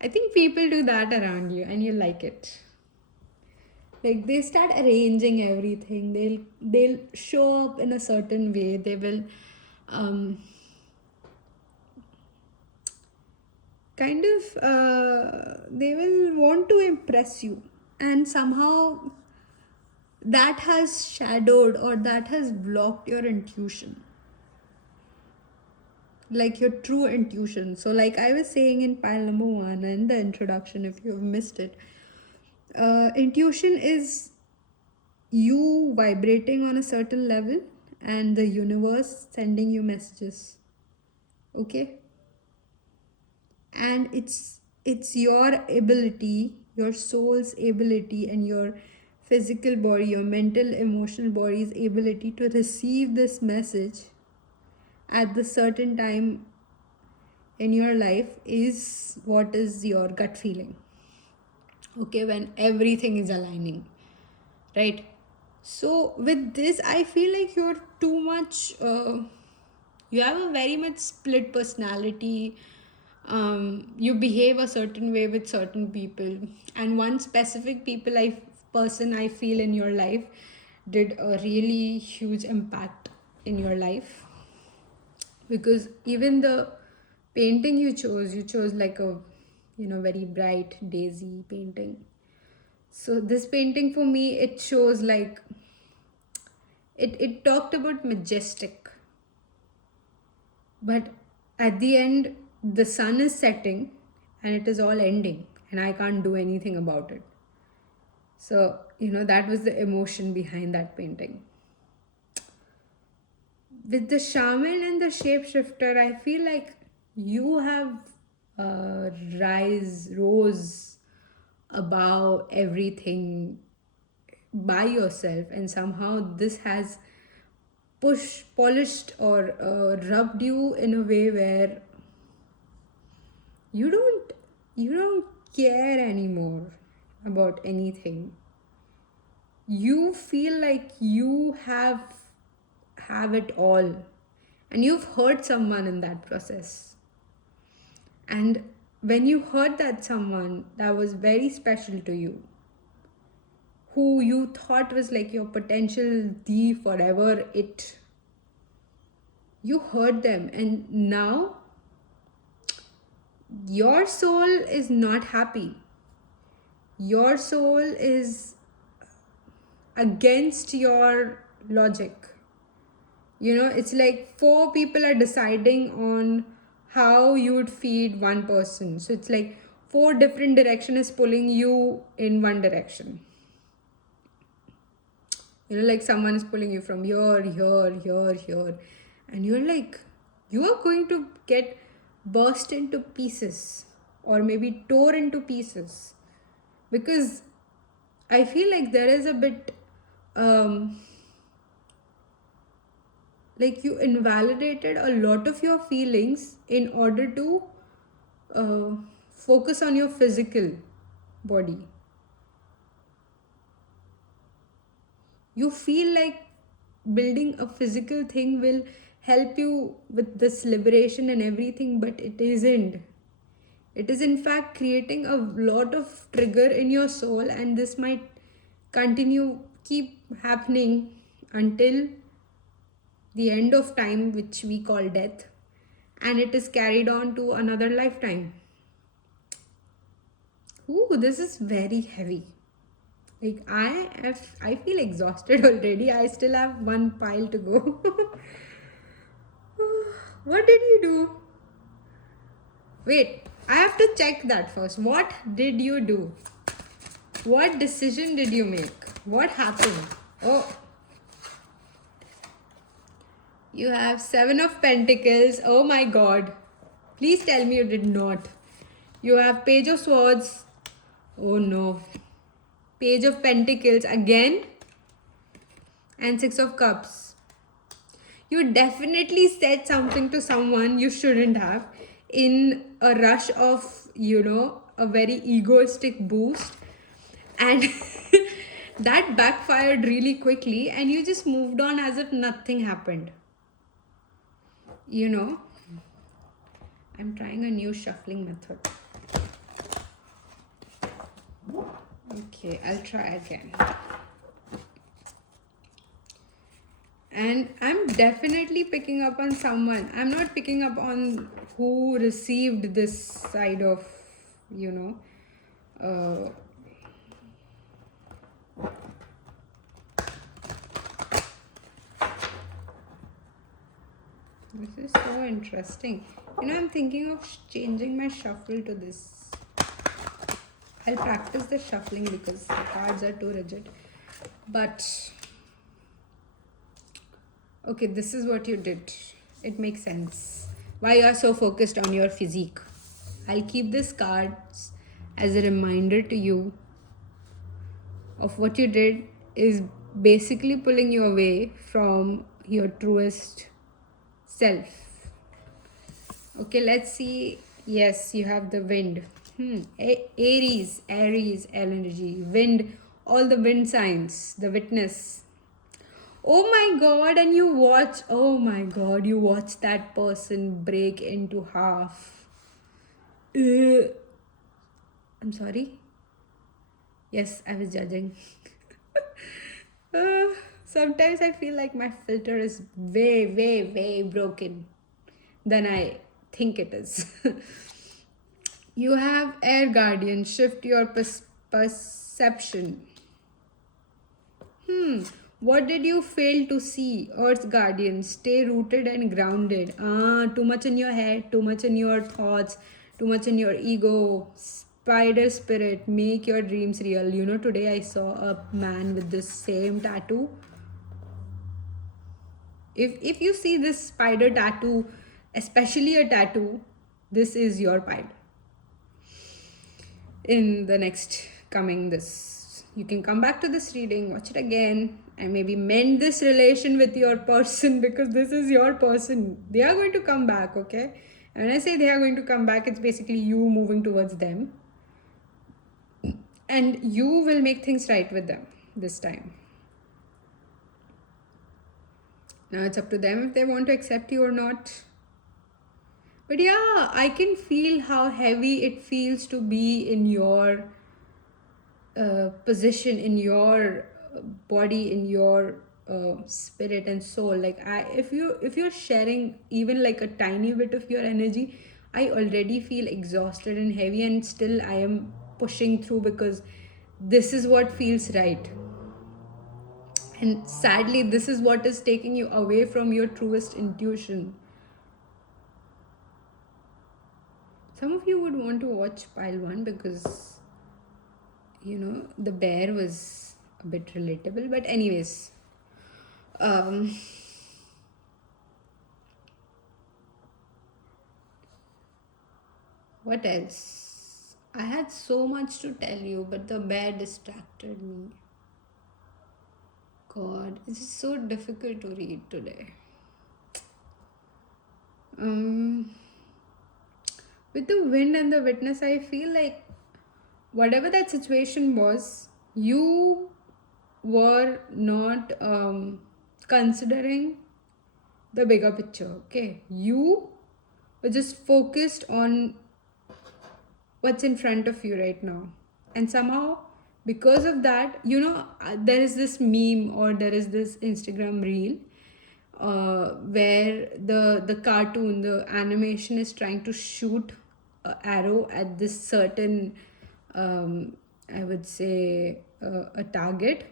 I think people do that around you, and you like it. Like they start arranging everything. They'll show up in a certain way. They will, um, kind of, they will want to impress you, and somehow that has shadowed or that has blocked your intuition, like your true intuition. So like I was saying in pile number 1 in the introduction, if you've missed it, intuition is you vibrating on a certain level and the universe sending you messages. Okay, and it's your ability, your soul's ability, and your physical body, your mental emotional body's ability to receive this message at the certain time in your life is what is your gut feeling. Okay, when everything is aligning, right? So with this, I feel like you're too much, you have a very much split personality. You behave a certain way with certain people, and one specific person I feel in your life did a really huge impact in your life, because even the painting you chose like a, very bright daisy painting. So this painting for me, it shows like, it talked about majestic, but at the end the sun is setting and it is all ending, and I can't do anything about it. So that was the emotion behind that painting. With the shaman and the shapeshifter, I feel like you have rose above everything by yourself, and somehow this has polished or rubbed you in a way where you don't care anymore about anything. You feel like you have it all, and you've hurt someone in that process. And when you hurt that someone that was very special to you, who you thought was like your potential the forever it, you hurt them, and now your soul is not happy. Your soul is against your logic. It's like four people are deciding on how you would feed one person. So it's like four different direction is pulling you in one direction. Like someone is pulling you from here, here, and you're like, you are going to get burst into pieces, or maybe tore into pieces, because I feel like there is a bit, like you invalidated a lot of your feelings in order to uh, focus on your physical body. You feel like building a physical thing will help you with this liberation and everything, but it isn't. It is in fact creating a lot of trigger in your soul, and this might keep happening until the end of time, which we call death, and it is carried on to another lifetime. Ooh, this is very heavy. Like I feel exhausted already. I still have one pile to go. What did you do? Wait, I have to check that first. What did you do? What decision did you make? What happened? Oh, you have 7 of Pentacles. Oh my god. Please tell me you did not. You have Page of Swords. Oh no. Page of Pentacles again. And Six of Cups. You definitely said something to someone you shouldn't have in a rush of, a very egoistic boost. And that backfired really quickly, and you just moved on as if nothing happened. I'm trying a new shuffling method. Okay, I'll try again. And I'm definitely picking up on someone. I'm not picking up on who received this side of, uh, this is so interesting. I'm thinking of changing my shuffle to this. I'll practice the shuffling because the cards are too rigid. But okay, this is what you did. It makes sense. Why you are so focused on your physique. I'll keep this cards as a reminder to you of what you did is basically pulling you away from your truest self. Okay, let's see. Yes, you have the wind. Aries energy. Wind, all the wind signs, the witness. Oh my god, and you watch that person break into half. I'm sorry. Yes, I was judging. Sometimes I feel like my filter is way, way, way broken than I think it is. You have Air Guardian, shift your perception. What did you fail to see? Earth's Guardian, stay rooted and grounded. Too much in your head, too much in your thoughts, too much in your ego. Spider spirit, make your dreams real. Today I saw a man with this same tattoo. If you see this spider tattoo, especially a tattoo, this is your pile. In the next coming this, you can come back to this reading, watch it again, and maybe mend this relation with your person, because this is your person. They are going to come back, okay? And when I say they are going to come back, it's basically you moving towards them, and you will make things right with them this time. Now it's up to them if they want to accept you or not. But yeah, I can feel how heavy it feels to be in your position, in your body, in your spirit and soul. Like if you're sharing even like a tiny bit of your energy, I already feel exhausted and heavy, and still I am pushing through because this is what feels right. And sadly, this is what is taking you away from your truest intuition. Some of you would want to watch pile 1 because, the bear was a bit relatable. But anyways, what else? I had so much to tell you, but the bear distracted me. God, it's so difficult to read today. With the wind and the witness, I feel like whatever that situation was, you were not considering the bigger picture, okay? You were just focused on what's in front of you right now. And somehow, because of that, there is this meme or there is this Instagram reel where the cartoon, the animation is trying to shoot an arrow at this certain, I would say, a target,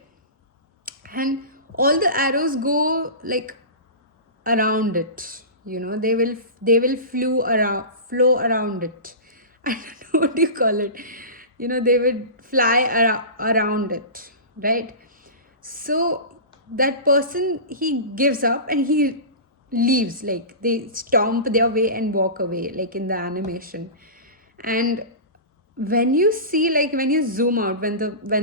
and all the arrows go like around it. They will flow around it. I don't know what you call it. They would fly around it, right? So that person, he gives up and he leaves. Like they stomp their way and walk away, like in the animation. And when you see, like when you zoom out, when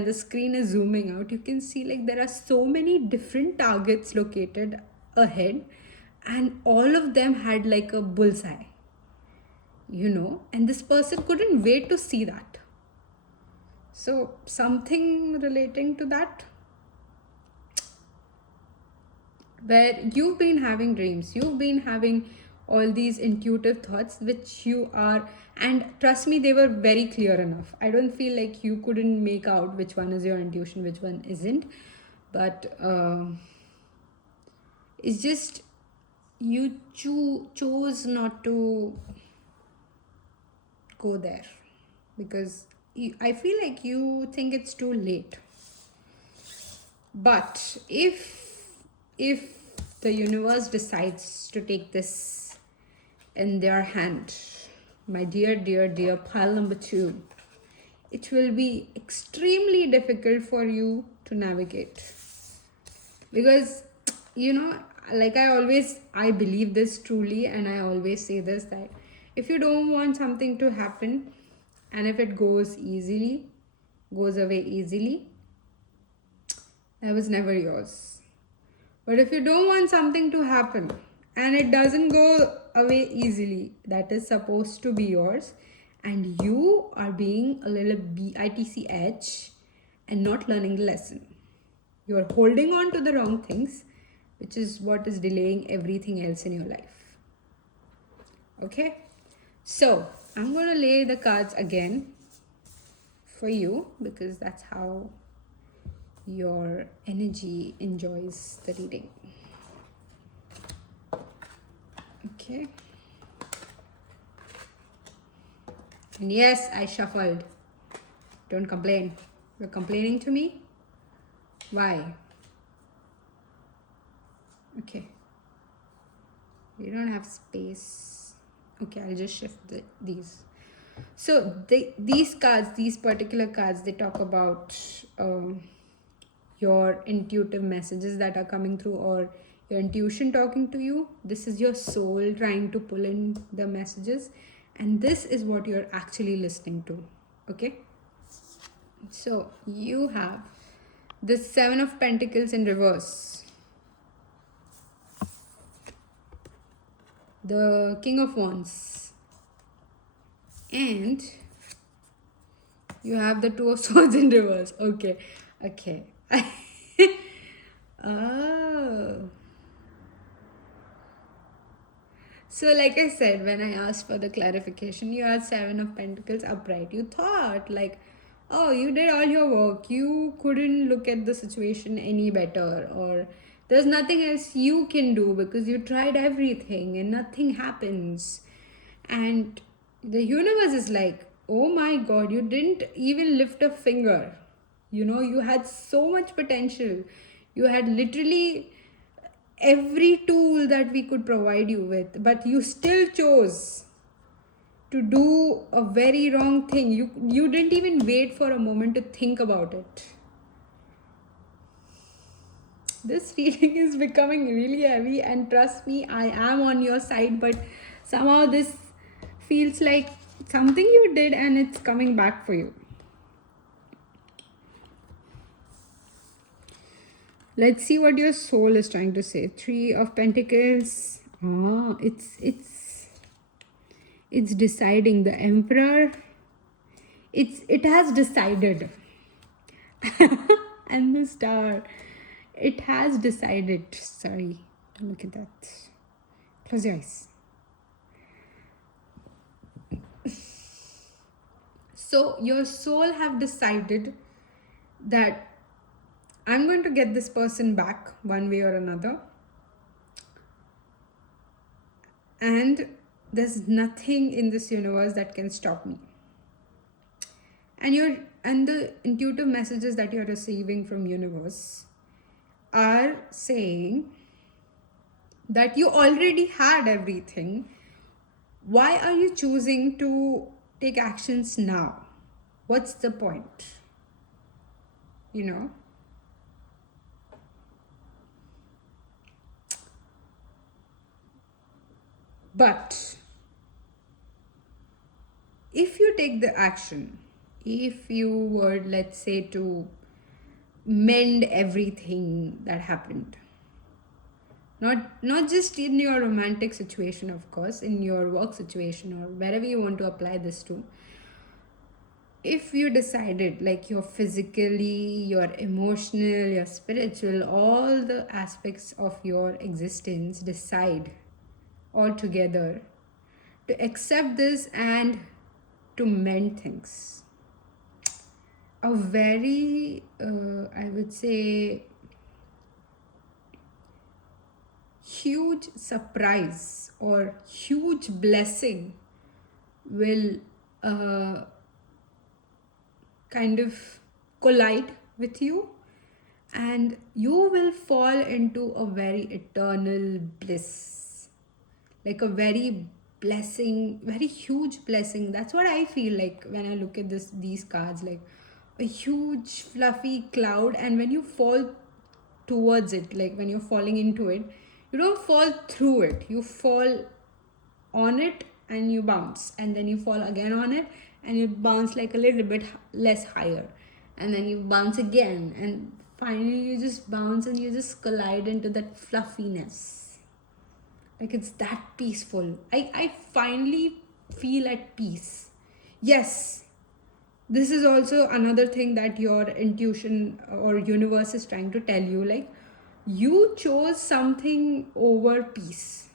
the screen is zooming out, you can see like there are so many different targets located ahead, and all of them had like a bullseye, and this person couldn't wait to see that. So something relating to that, where you've been having dreams, you've been having all these intuitive thoughts which you are, and trust me, they were very clear enough. I don't feel like you couldn't make out which one is your intuition, which one isn't. But it's just you chose not to go there because I feel like you think it's too late. But if the universe decides to take this in their hand, my dear, dear, dear pile number 2, it will be extremely difficult for you to navigate. Because, like I believe this truly, and I always say this, that if you don't want something to happen, and if it goes away easily, that was never yours. But if you don't want something to happen and it doesn't go away easily, that is supposed to be yours, and you are being a little bitch and not learning the lesson. You are holding on to the wrong things, which is what is delaying everything else in your life. Okay? So, I'm going to lay the cards again for you because that's how your energy enjoys the reading. Okay. And yes, I shuffled. Don't complain. You're complaining to me? Why? Okay. You don't have space. Okay, I'll just shift these. So these cards, these particular cards, they talk about your intuitive messages that are coming through, or your intuition talking to you. This is your soul trying to pull in the messages, and this is what you're actually listening to. Okay? So you have the 7 of Pentacles in reverse, the King of Wands, and you have the 2 of Swords in reverse. Okay. Oh. So like I said, when I asked for the clarification, you had 7 of Pentacles upright. You thought like, oh, you did all your work. You couldn't look at the situation any better, or there's nothing else you can do because you tried everything and nothing happens. And the universe is like, oh my God, you didn't even lift a finger. You had so much potential. You had literally every tool that we could provide you with, but you still chose to do a very wrong thing. You didn't even wait for a moment to think about it. This reading is becoming really heavy, and trust me, I am on your side, but somehow this feels like something you did and it's coming back for you. Let's see what your soul is trying to say. 3 of Pentacles. It's deciding. The Emperor. It has decided. And the Star. It has decided. Sorry. Don't look at that. Close your eyes. So your soul have decided that I'm going to get this person back one way or another. And there's nothing in this universe that can stop me. And the intuitive messages that you're receiving from universe are saying that you already had everything. Why are you choosing to take actions now? What's the point? But if you take the action, if you were, let's say, to mend everything that happened, not just in your romantic situation, of course, in your work situation or wherever you want to apply this to, if you decided, like, your physically, your emotional, your spiritual, all the aspects of your existence decide all together to accept this and to mend things, a very I would say huge surprise or huge blessing will kind of collide with you, and you will fall into a very eternal bliss, like a very blessing, very huge blessing. That's what I feel like when I look at these cards, like a huge fluffy cloud, and when you fall towards it, like when you're falling into it, you don't fall through it, you fall on it and you bounce, and then you fall again on it and you bounce like a little bit less higher, and then you bounce again, and finally you just bounce and you just collide into that fluffiness. Like, it's that peaceful. I finally feel at peace. Yes, this is also another thing that your intuition or universe is trying to tell you, like, you chose something over peace.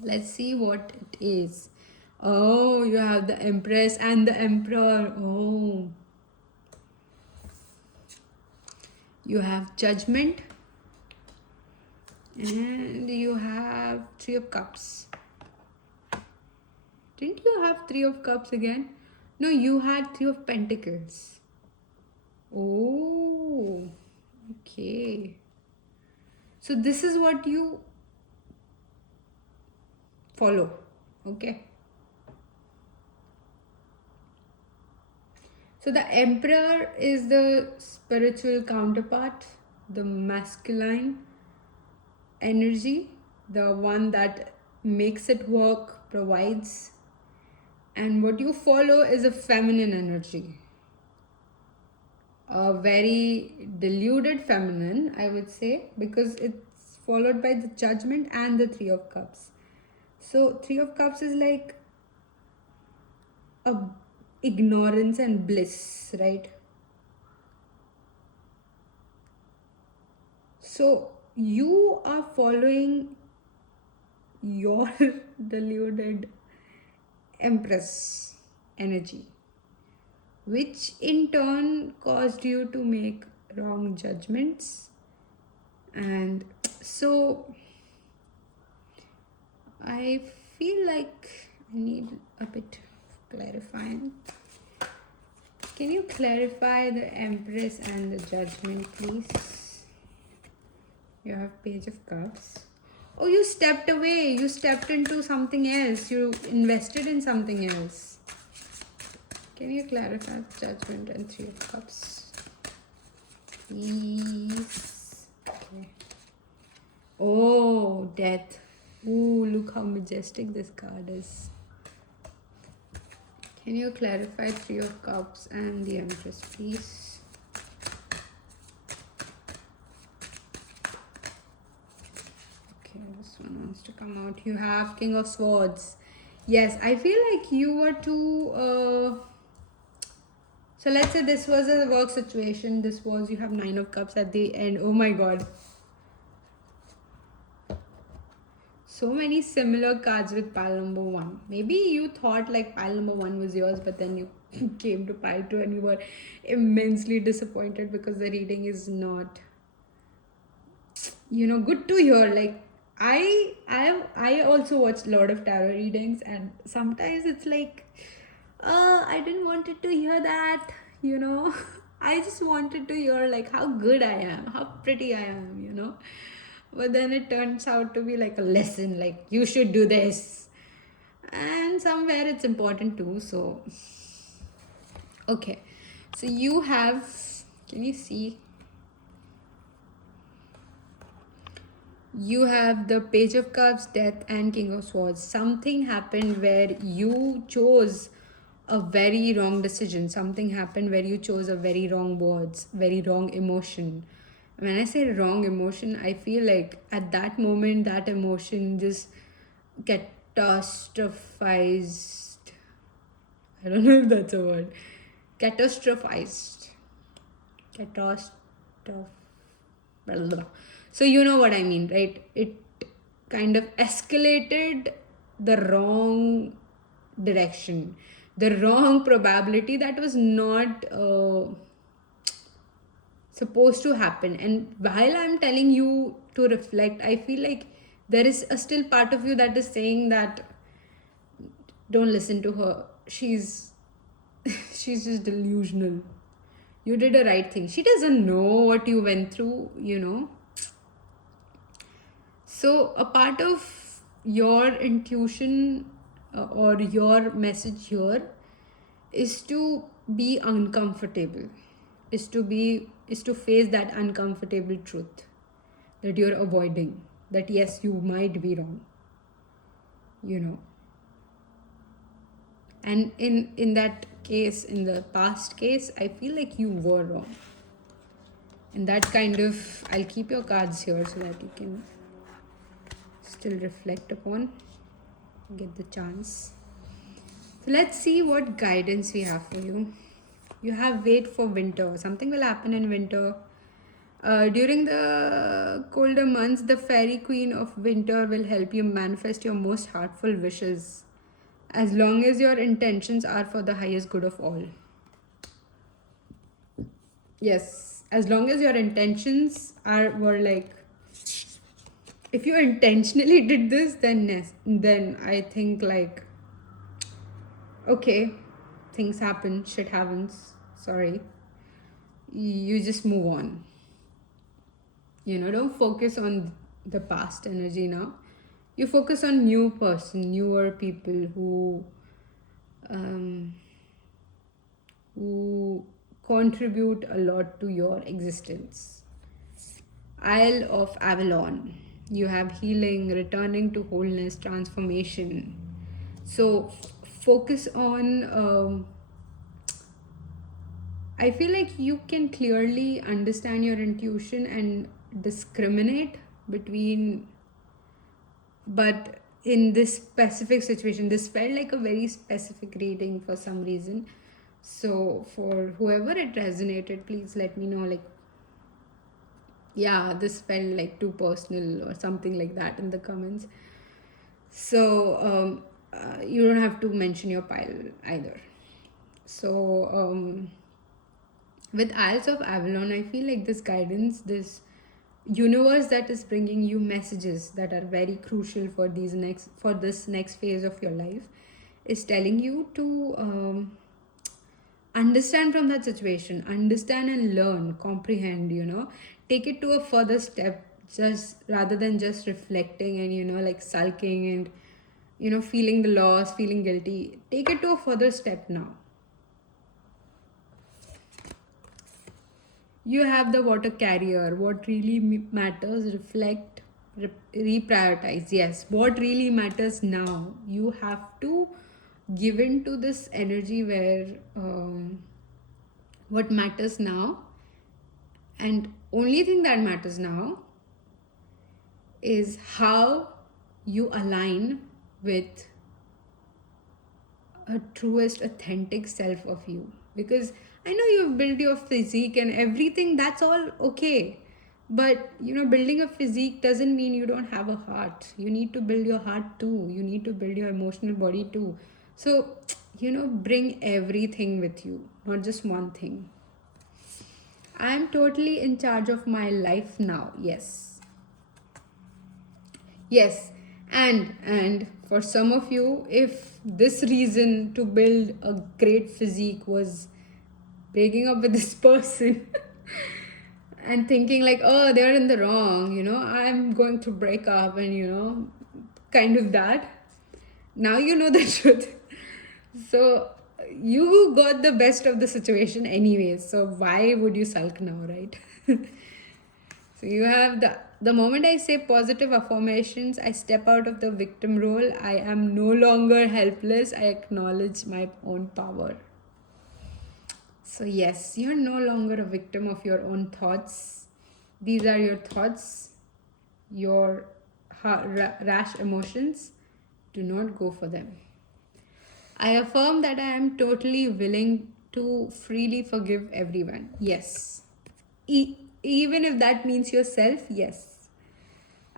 Let's see what it is. Oh, you have the Empress and the Emperor. Oh, you have Judgment, and you have Three of Cups. Didn't you have Three of Cups again? No, you had Three of Pentacles. Oh, okay. So this is what you follow, okay? So the Emperor is the spiritual counterpart, the masculine energy, the one that makes it work, provides. And what you follow is a feminine energy, a very deluded feminine, I would say, because it's followed by the Judgment and the Three of Cups. So Three of Cups is like a ignorance and bliss, right? So you are following your deluded Empress energy, which in turn caused you to make wrong judgments. And so I feel like I need a bit of clarifying. Can you clarify the Empress and the Judgment, please? You have Page of Cups. Oh, you stepped away. You stepped into something else. You invested in something else. Can you clarify Judgment and Three of Cups, please? Okay. Oh, Death. Ooh, look how majestic this card is. Can you clarify Three of Cups and the Empress, please? Okay, this one wants to come out. You have King of Swords. Yes, I feel like you were too... So let's say this was a work situation. This was, you have Nine of Cups at the end. Oh my god. So many similar cards with pile number 1. Maybe you thought like pile number 1 was yours, but then you came to pile 2 and you were immensely disappointed because the reading is not, good to hear. Like, I also watch a lot of tarot readings, and sometimes it's like, I didn't wanted to hear that. I just wanted to hear like how good I am, how pretty I am. But then it turns out to be like a lesson, like you should do this, and somewhere it's important too. So okay, so you have, can you see, you have the Page of Cups, Death, and King of Swords. Something happened where you chose a very wrong decision. Something happened where you chose a very wrong words, very wrong emotion. When I say wrong emotion, I feel like at that moment, that emotion just catastrophized. I don't know if that's a word. Catastrophized. Catastrophe. So you know what I mean, right? It kind of escalated the wrong direction, the wrong probability that was not supposed to happen. And while I'm telling you to reflect, I feel like there is a still part of you that is saying that don't listen to her. She's just delusional. You did a right thing. She doesn't know what you went through, you know. So, a part of your intuition or your message here is to be uncomfortable, is to face that uncomfortable truth that you're avoiding. That yes, you might be wrong, you know. And in that case, in the past case, I feel like you were wrong. And that kind of, I'll keep your cards here so that you can still reflect upon, get the chance. So let's see what guidance we have for you. You have wait for winter. Something will happen in winter. During the colder months, the fairy queen of winter will help you manifest your most heartful wishes, as long as your intentions are for the highest good of all. Yes, as long as your intentions were like, if you intentionally did this, then I think like, okay, things happen, shit happens, sorry, you just move on. You know, don't focus on the past energy now. You focus on new person, newer people um, who contribute a lot to your existence. Isle of Avalon. You have healing, returning to wholeness, transformation. So focus on. I feel like you can clearly understand your intuition and discriminate between. But in this specific situation, this felt like a very specific reading for some reason. So for whoever it resonated, please let me know, like, yeah, this felt like too personal or something like that in the comments. So you don't have to mention your pile either. So with Isles of Avalon, I feel like this guidance, this universe that is bringing you messages that are very crucial for this next phase of your life, is telling you to understand from that situation, understand and learn, comprehend, you know, take it to a further step, just rather than just reflecting and, you know, like sulking and, you know, feeling the loss, feeling guilty. Take it to a further step now. You have the water carrier. What really matters, reflect, reprioritize. Yes, what really matters now. You have to give in to this energy where what matters now, and only thing that matters now is how you align with a truest authentic self of you. Because I know you've built your physique and everything, that's all okay, but you know, building a physique doesn't mean you don't have a heart. You need to build your heart too, you need to build your emotional body too. So you know, bring everything with you, not just one thing. I'm totally in charge of my life now. Yes, and for some of you, if this reason to build a great physique was breaking up with this person and thinking like, oh, they're in the wrong, you know, I'm going to break up, and you know, kind of that. Now you know the truth. So you got the best of the situation anyways. So why would you sulk now, right? So you have the the moment I say positive affirmations, I step out of the victim role. I am no longer helpless. I acknowledge my own power. So, yes, you're no longer a victim of your own thoughts. These are your thoughts, your rash emotions. Do not go for them. I affirm that I am totally willing to freely forgive everyone. Yes. Even if that means yourself, yes.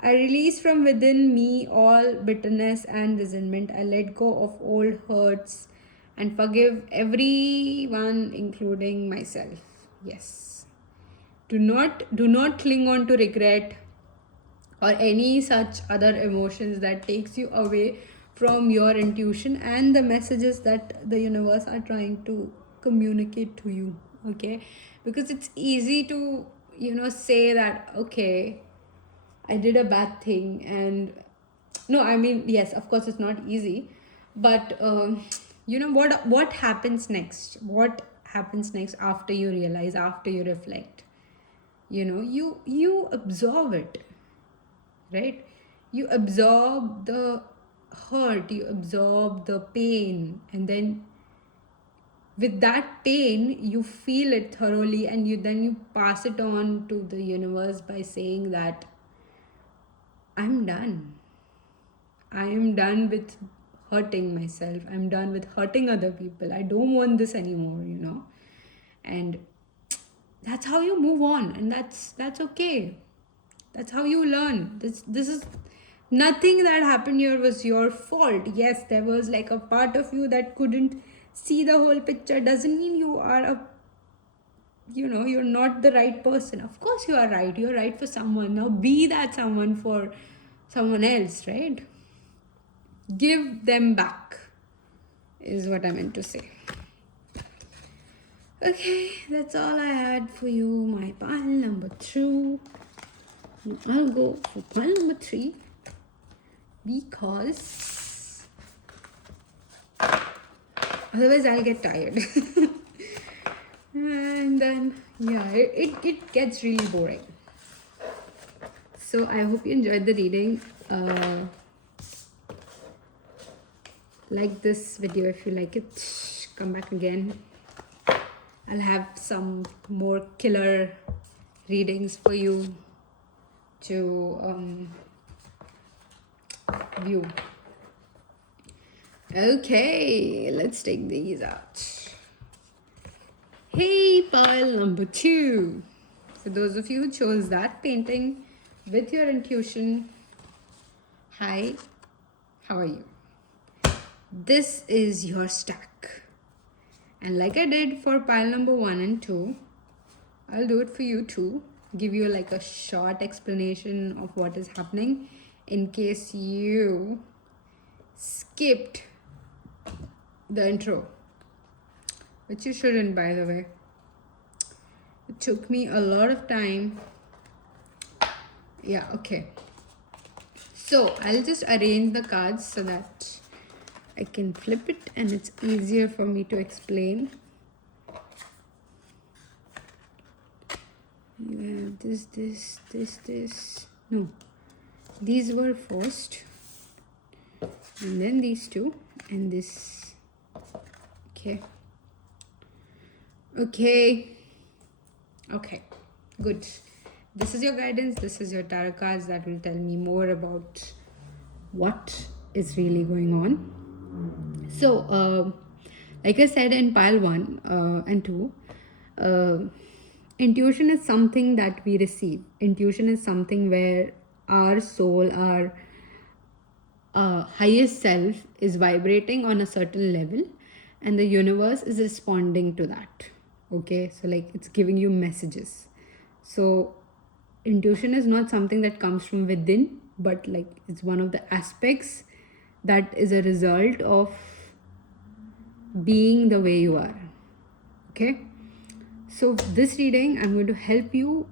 I release from within me all bitterness and resentment. I let go of old hurts and forgive everyone, including myself. Yes. Do not cling on to regret or any such other emotions that takes you away from your intuition and the messages that the universe are trying to communicate to you. Okay, because it's easy to say that, okay, I did a bad thing. And no, I mean, yes, of course it's not easy, but what happens next? What happens next after you realize, after you reflect? You absorb it, right? You absorb the hurt, you absorb the pain, and then with that pain you feel it thoroughly, and you pass it on to the universe by saying that I'm done. I am done with hurting myself. I'm done with hurting other people. I don't want this anymore. And that's how you move on, and that's okay. That's how you learn. This is nothing that happened here was your fault. Yes, there was like a part of you that couldn't see the whole picture. Doesn't mean you are you're not the right person. Of course you are right. You're right for someone. Now be that someone for someone else, right? Give them back is what I meant to say. Okay, that's all I had for you. My pile number 2. I'll go for pile number 3 because otherwise I'll get tired. And then, yeah, it gets really boring. So I hope you enjoyed the reading. Like this video if you like it. Come back again. I'll have some more killer readings for you to view. Okay, let's take these out. Hey, pile number 2. So those of you who chose that painting with your intuition, hi, how are you? This is your stack. And like I did for pile number 1 and 2, I'll do it for you too. Give you like a short explanation of what is happening in case you skipped the intro, which you shouldn't, by the way. It took me a lot of time. Yeah, okay. So I'll just arrange the cards so that I can flip it and it's easier for me to explain. You have this. No, these were first, and then these two, and this. Okay. Okay, good. This is your guidance. This is your tarot cards that will tell me more about what is really going on. So, like I said in pile 1 and 2, intuition is something that we receive. Intuition is something where our soul, our highest self is vibrating on a certain level, and the universe is responding to that. Okay, so like it's giving you messages. So intuition is not something that comes from within, but like it's one of the aspects that is a result of being the way you are. Okay, so this reading I'm going to help you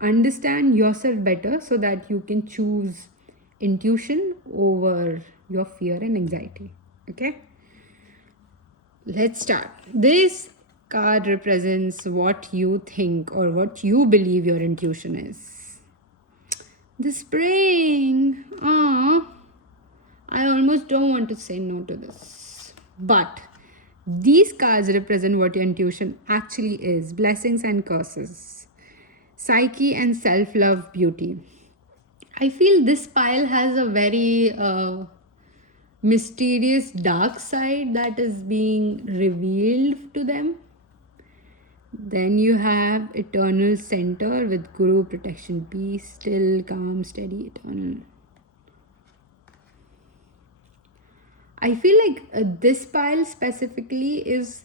understand yourself better so that you can choose intuition over your fear and anxiety. Okay, let's start. This card represents what you think or what you believe your intuition is. The spring. Oh, I almost don't want to say no to this. But these cards represent what your intuition actually is: blessings and curses, psyche and self love, beauty. I feel this pile has a very mysterious dark side that is being revealed to them. Then you have eternal center with guru, protection, peace, still, calm, steady, eternal. I feel like this pile specifically is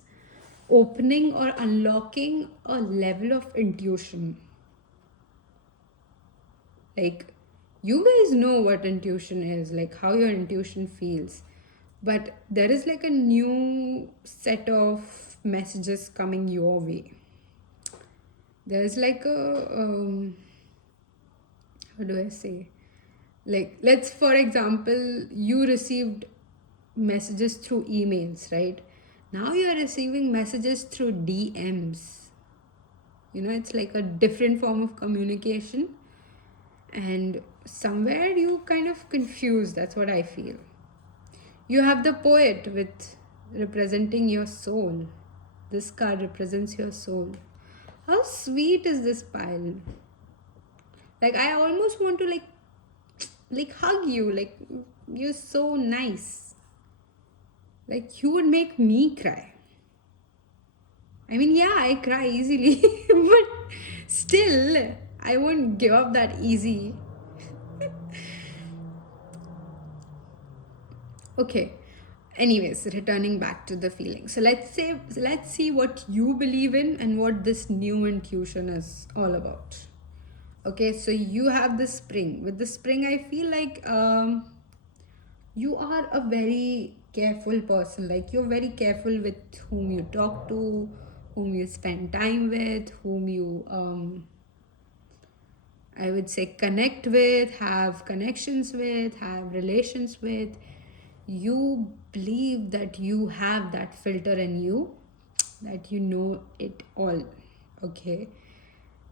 opening or unlocking a level of intuition. Like, you guys know what intuition is, like how your intuition feels. But there is like a new set of messages coming your way. There's like how do I say? Like, let's, for example, you received messages through emails, right? Now you're receiving messages through DMs. You know, it's like a different form of communication. And somewhere you kind of confused. That's what I feel. You have the poet with representing your soul. This card represents your soul. How sweet is this pile? Like, I almost want to like hug you. Like, you're so nice. Like, you would make me cry. I mean, yeah, I cry easily, but still, I won't give up that easy. Okay. Anyways, returning back to the feeling. So let's see what you believe in and what this new intuition is all about. Okay, so you have the spring. With the spring, I feel like you are a very careful person. Like, you're very careful with whom you talk to, whom you spend time with, whom you I would say connect with, have connections with, have relations with. You believe that you have that filter in you, that you know it all. Okay.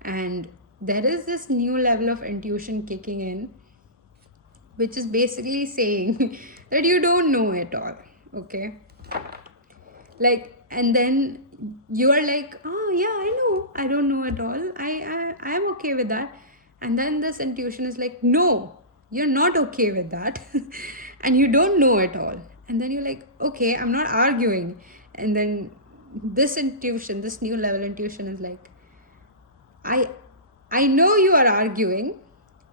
And there is this new level of intuition kicking in, which is basically saying that you don't know it all. Okay. Like, and then you are like, oh yeah, I know I don't know at all. I am okay with that. And then this intuition is like, no, you're not okay with that. And you don't know it all. And then you're like, okay, I'm not arguing. And then this intuition, this new level intuition is like, i I know you are arguing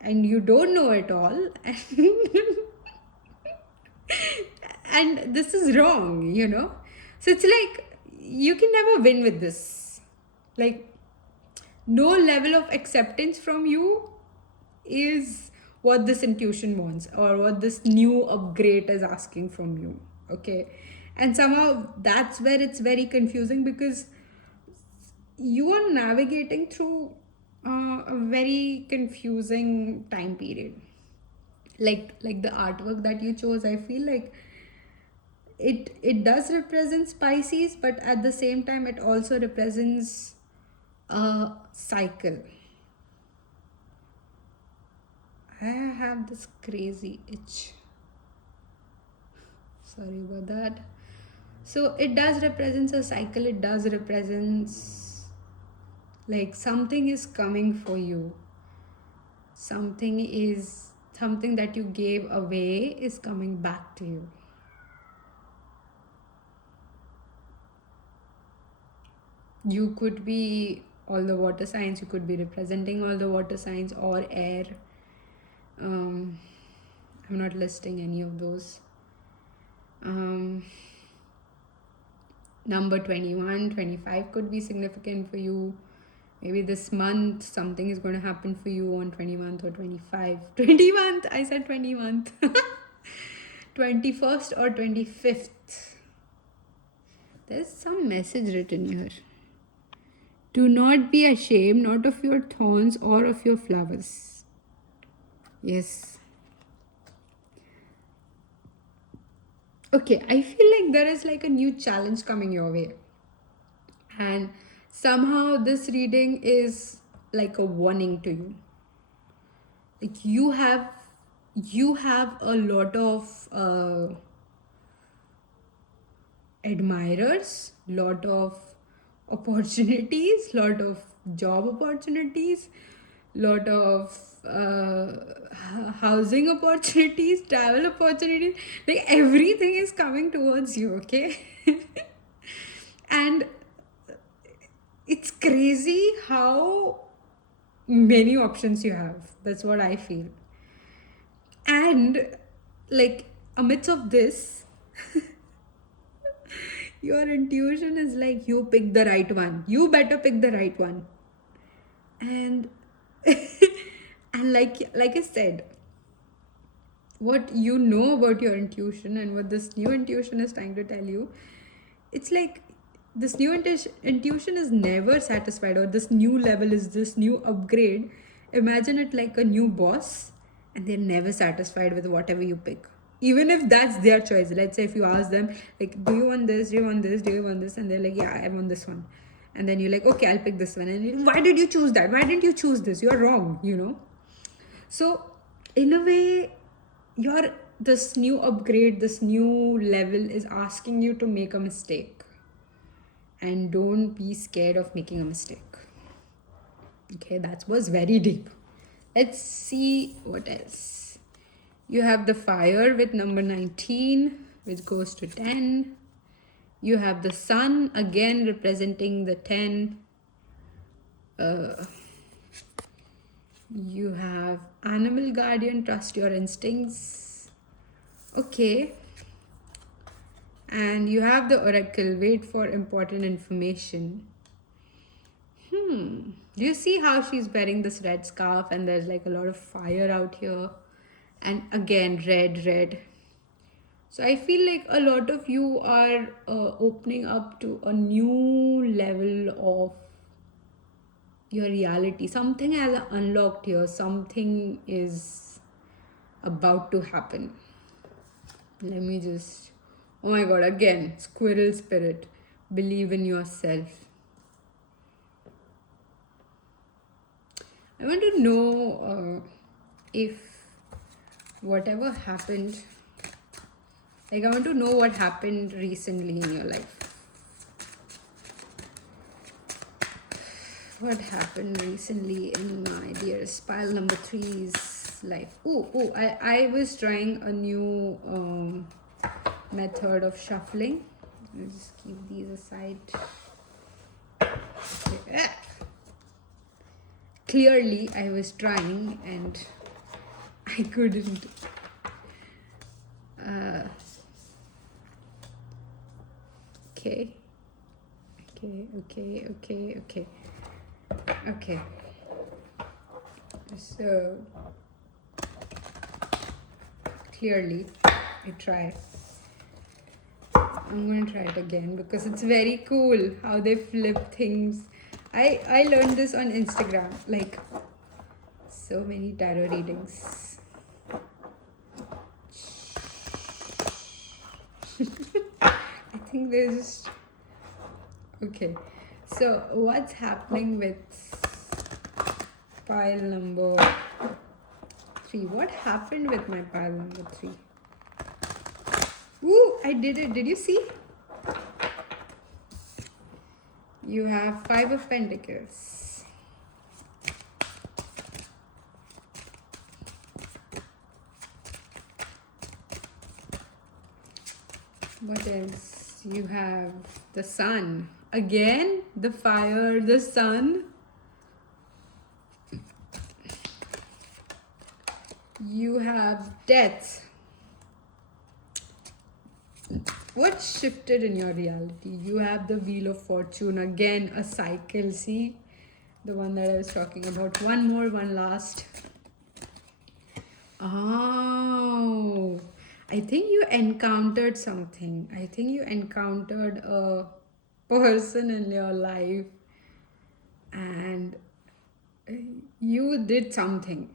and you don't know it all. And this is wrong, you know. So it's like, you can never win with this. Like, no level of acceptance from you is what this intuition wants, or what this new upgrade is asking from you. Okay. And somehow that's where it's very confusing, because you are navigating through a very confusing time period. Like the artwork that you chose, I feel like it does represent Pisces, but at the same time it also represents a cycle. I have this crazy itch, sorry about that. So it does represents a cycle. It does represents like something is coming for you. Something that you gave away is coming back to you. You could be all the water signs, you could be representing all the water signs, or air. I'm not listing any of those. Number 21, 25 could be significant for you. Maybe this month something is going to happen for you on 21st or 25. 21st, I said 21st. 21st or 25th. There's some message written here. Do not be ashamed, not of your thorns or of your flowers. Yes. Okay, I feel like there is like a new challenge coming your way. And somehow this reading is like a warning to you. like you have a lot of admirers, lot of opportunities, lot of job opportunities, lot of housing opportunities, travel opportunities. Like everything is coming towards you, okay? And it's crazy how many options you have. That's what I feel. And like amidst of this, your intuition is like, you pick the right one, you better pick the right one. And and like I said, what you know about your intuition and what this new intuition is trying to tell you, it's like this new intuition is never satisfied, or this new level is this new upgrade. Imagine it like a new boss, and they're never satisfied with whatever you pick, even if that's their choice. Let's say if you ask them, like, do you want this, do you want this, do you want this, and they're like, yeah, I want this one. And then you're like, okay, I'll pick this one. And why did you choose that? Why didn't you choose this? You're wrong, you know. So in a way, your this new upgrade, this new level is asking you to make a mistake, and don't be scared of making a mistake. Okay, that was very deep. Let's see what else. You have the fire with number 19, which goes to 10. You have the sun again representing the 10. You have animal guardian, trust your instincts. Okay. And you have the oracle, wait for important information. Do you see how she's wearing this red scarf and there's like a lot of fire out here? And again, red. So I feel like a lot of you are opening up to a new level of your reality. Something has unlocked here. Something is about to happen. Let me just... Oh my god, again, squirrel spirit. Believe in yourself. I want to know if whatever happened, like I want to know what happened recently in your life. What happened recently in my dearest pile number 3's life? I was trying a new method of shuffling. I'll just keep these aside. Okay. Clearly, I was trying and I couldn't. Okay. So, clearly, I tried. I'm going to try it again because it's very cool how they flip things. I learned this on Instagram, like so many tarot readings. I think there's... Okay, so what's happening with pile number 3? What happened with my pile number 3? Ooh, I did it. Did you see? You have 5 of Pentacles. What else? You have the sun. Again, the fire, the sun. You have death. What shifted in your reality? You have the Wheel of Fortune. Again, a cycle. See? The one that I was talking about. One more, one last. Oh, I think you encountered something. I think you encountered a person in your life and you did something.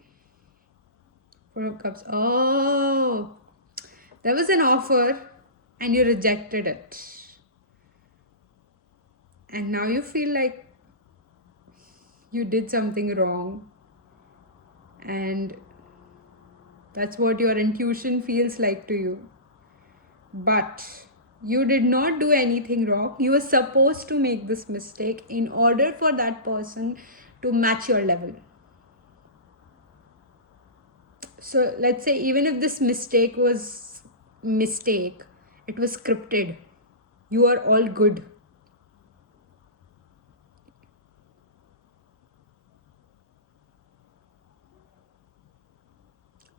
4 of Cups. Oh, there was an offer and you rejected it. And now you feel like you did something wrong. And That's what your intuition feels like to you. But you did not do anything wrong. You were supposed to make this mistake in order for that person to match your level. So let's say even if this mistake, it was scripted. You are all good.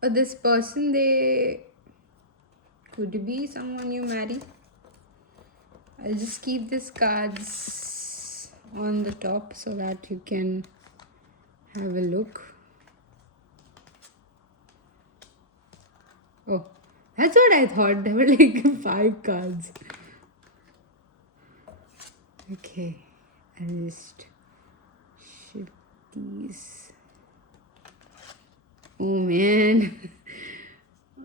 But this person, they could be someone you marry. I'll just keep these cards on the top so that you can have a look. Oh, that's what I thought. There were like 5 cards. Okay, I'll just shift these. Oh man.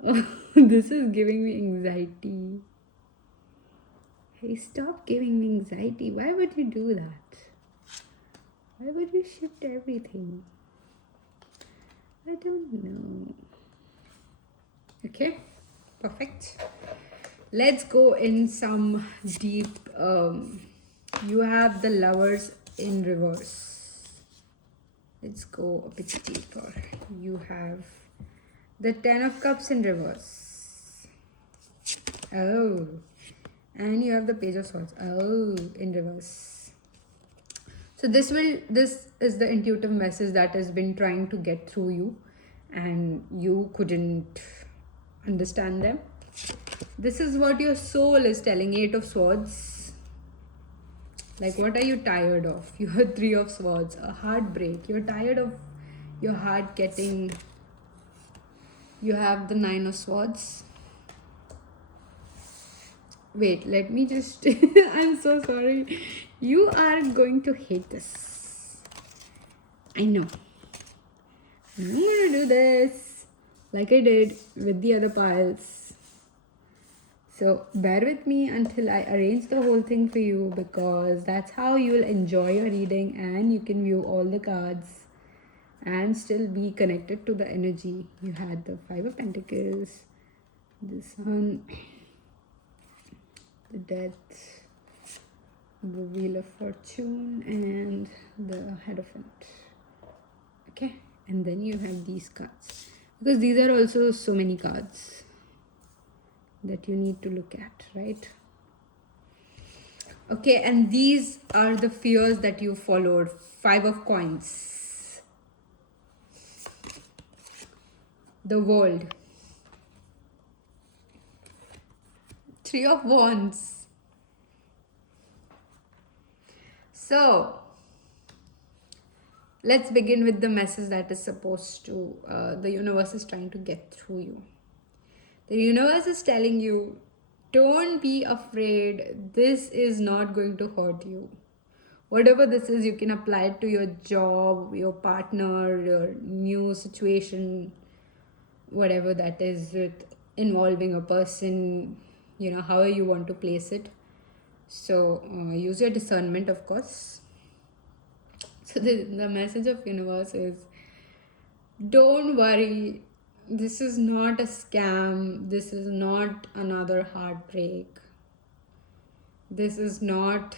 Oh, this is giving me anxiety. Hey, stop giving me anxiety. Why would you do that? Why would you shift everything? I don't know. Okay, perfect. Let's go in some deep. You have the Lovers in reverse. Let's go a bit deeper. You have the 10 of Cups in reverse. Oh. And you have the Page of Swords. Oh, in reverse. So this is the intuitive message that has been trying to get through you and you couldn't understand them. This is what your soul is telling. 8 of Swords. Like, what are you tired of? You have 3 of Swords. A heartbreak. You're tired of your heart getting... You have the 9 of Swords. Wait, let me just... I'm so sorry. You are going to hate this. I know. I'm going to do this like I did with the other piles. So bear with me until I arrange the whole thing for you, because that's how you will enjoy your reading and you can view all the cards and still be connected to the energy. You had the 5 of Pentacles, the Sun, the Death, the Wheel of Fortune, and the Hierophant. Okay, and then you have these cards, because these are also so many cards that you need to look at, right? Okay, and these are the fears that you followed. 5 of Coins, the World, 3 of Wands. So let's begin with the message that is supposed to, the universe is trying to get through you. The universe is telling you, don't be afraid. This is not going to hurt you. Whatever this is, you can apply it to your job, your partner, your new situation, whatever that is, with involving a person, however you want to place it. So use your discernment, of course. So the message of universe is, don't worry. This is not a scam. This is not another heartbreak. This is not,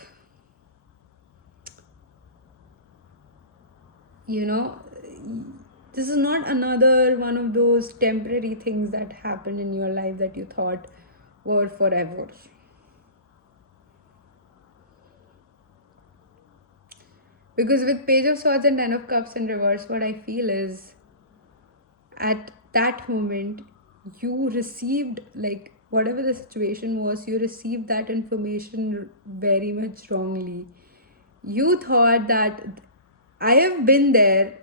this is not another one of those temporary things that happened in your life that you thought were forever. Because with Page of Swords and 10 of Cups in reverse, what I feel is, at that moment, you received, like, whatever the situation was, you received that information very much wrongly. You thought that I have been there,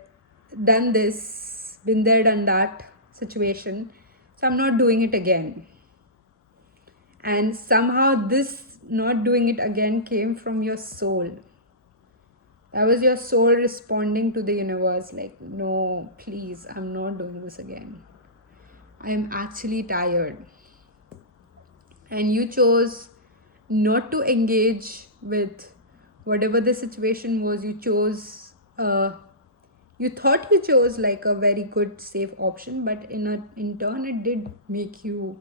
done this, been there, done that situation, so I'm not doing it again. And somehow this not doing it again came from your soul. That was your soul responding to the universe, like, no, please, I'm not doing this again. I am actually tired. And you chose not to engage with whatever the situation was. You chose You thought you chose like a very good safe option, but in turn it did make you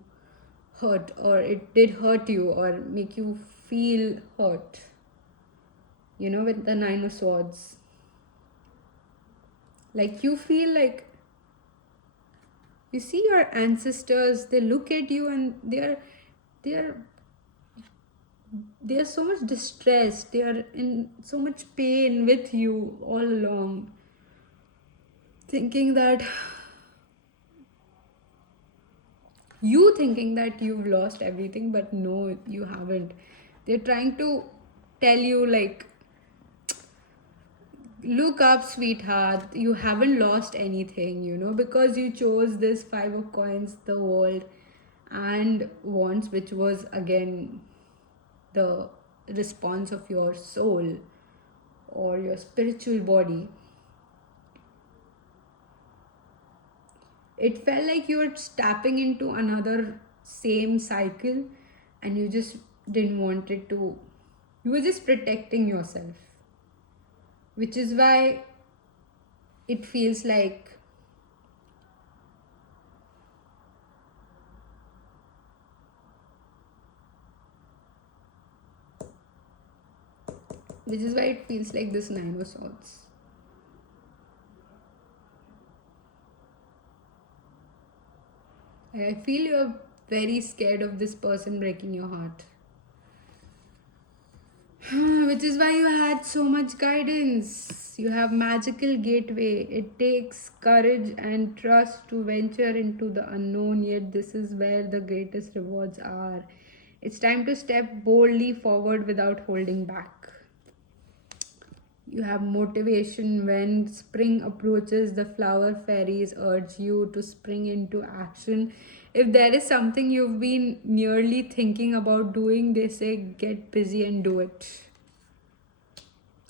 hurt, or it did hurt you or make you feel hurt. With the Nine of Swords, like you feel like you see your ancestors, they look at you and they are they are so much distressed, they are in so much pain with you all along, thinking that thinking that you've lost everything, but no, you haven't. They're trying to tell you, like, look up, sweetheart, you haven't lost anything, because you chose this Five of Coins, the world, and Wands, which was again the response of your soul or your spiritual body. It felt like you were tapping into another same cycle, and you just didn't want it to. You were just protecting yourself, which is why it feels like this Nine of Swords. I feel you're very scared of this person breaking your heart. Which is why you had so much guidance. You have magical gateway. It takes courage and trust to venture into the unknown, yet this is where the greatest rewards are. It's time to step boldly forward without holding back. You have motivation. When spring approaches, the flower fairies urge you to spring into action. If there is something you've been nearly thinking about doing, they say get busy and do it.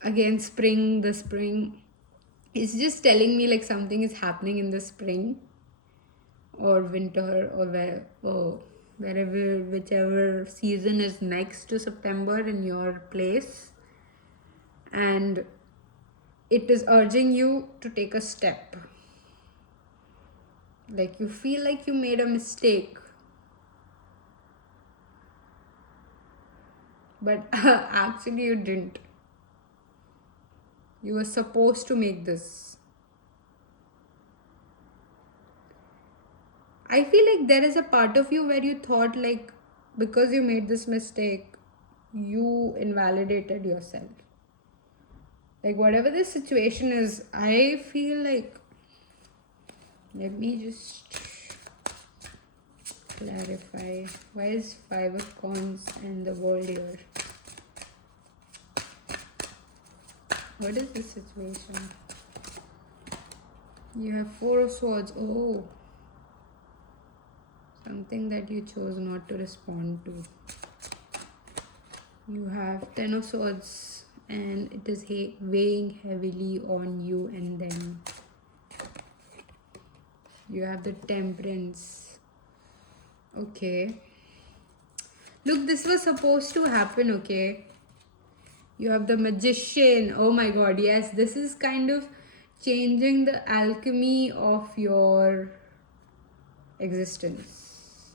Again, the spring. It's just telling me like something is happening in the spring or winter, or wherever, whichever season is next to September in your place. And it is urging you to take a step. Like you feel like you made a mistake, but actually you didn't. You were supposed to make this. I feel like there is a part of you where you thought, like, because you made this mistake, you invalidated yourself. Like, whatever the situation is, I feel like, let me just clarify. Why is Five of Wands and the World here? What is this situation? You have Four of Swords. Oh, something that you chose not to respond to. You have Ten of Swords, and it is weighing heavily on you and them. You have the Temperance. Okay. Look, this was supposed to happen, okay? You have the Magician. Oh my god, yes. This is kind of changing the alchemy of your existence.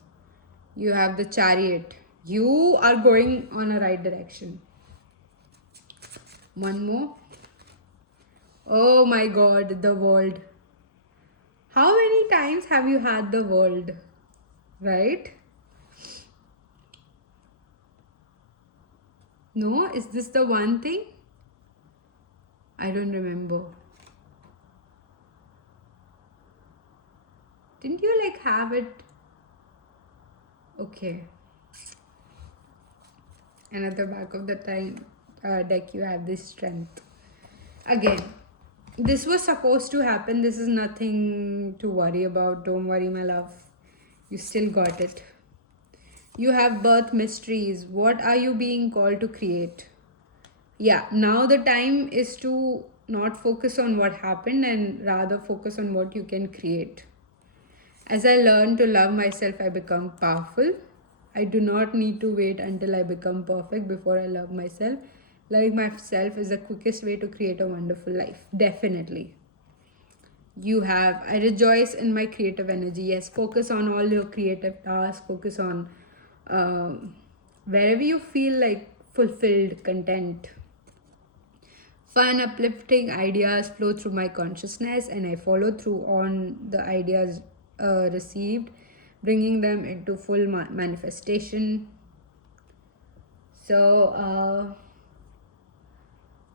You have the Chariot. You are going on a right direction. One more. Oh my god, the World. How many times have you had the World? Right? No? Is this the one thing? I don't remember. Didn't you like have it? Okay. And at the back of the deck, you have this Strength. Again, this was supposed to happen. This is nothing to worry about. Don't worry, my love. You still got it. You have Birth Mysteries. What are you being called to create? Yeah, now the time is to not focus on what happened and rather focus on what you can create. As I learn to love myself, I become powerful. I do not need to wait until I become perfect before I love myself. Loving myself is the quickest way to create a wonderful life. Definitely. You have, I rejoice in my creative energy. Yes, focus on all your creative tasks, focus on wherever you feel like fulfilled, content. Fun, uplifting ideas flow through my consciousness, and I follow through on the ideas received, bringing them into full manifestation. So,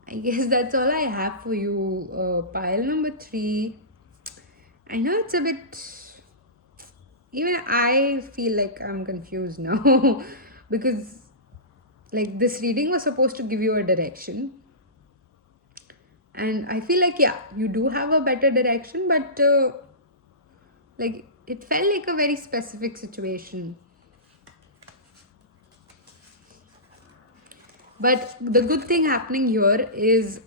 I guess that's all I have for you. Pile number 3. I know it's a bit. Even I feel like I'm confused now because, like, this reading was supposed to give you a direction, and I feel like, yeah, you do have a better direction, but like, it felt like a very specific situation. But the good thing happening here is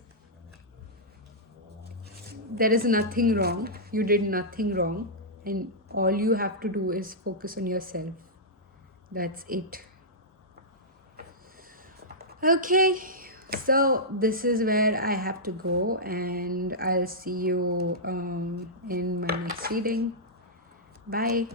there is nothing wrong. You did nothing wrong, and all you have to do is focus on yourself. That's it. Okay, so this is where I have to go, and I'll see you in my next reading. Bye.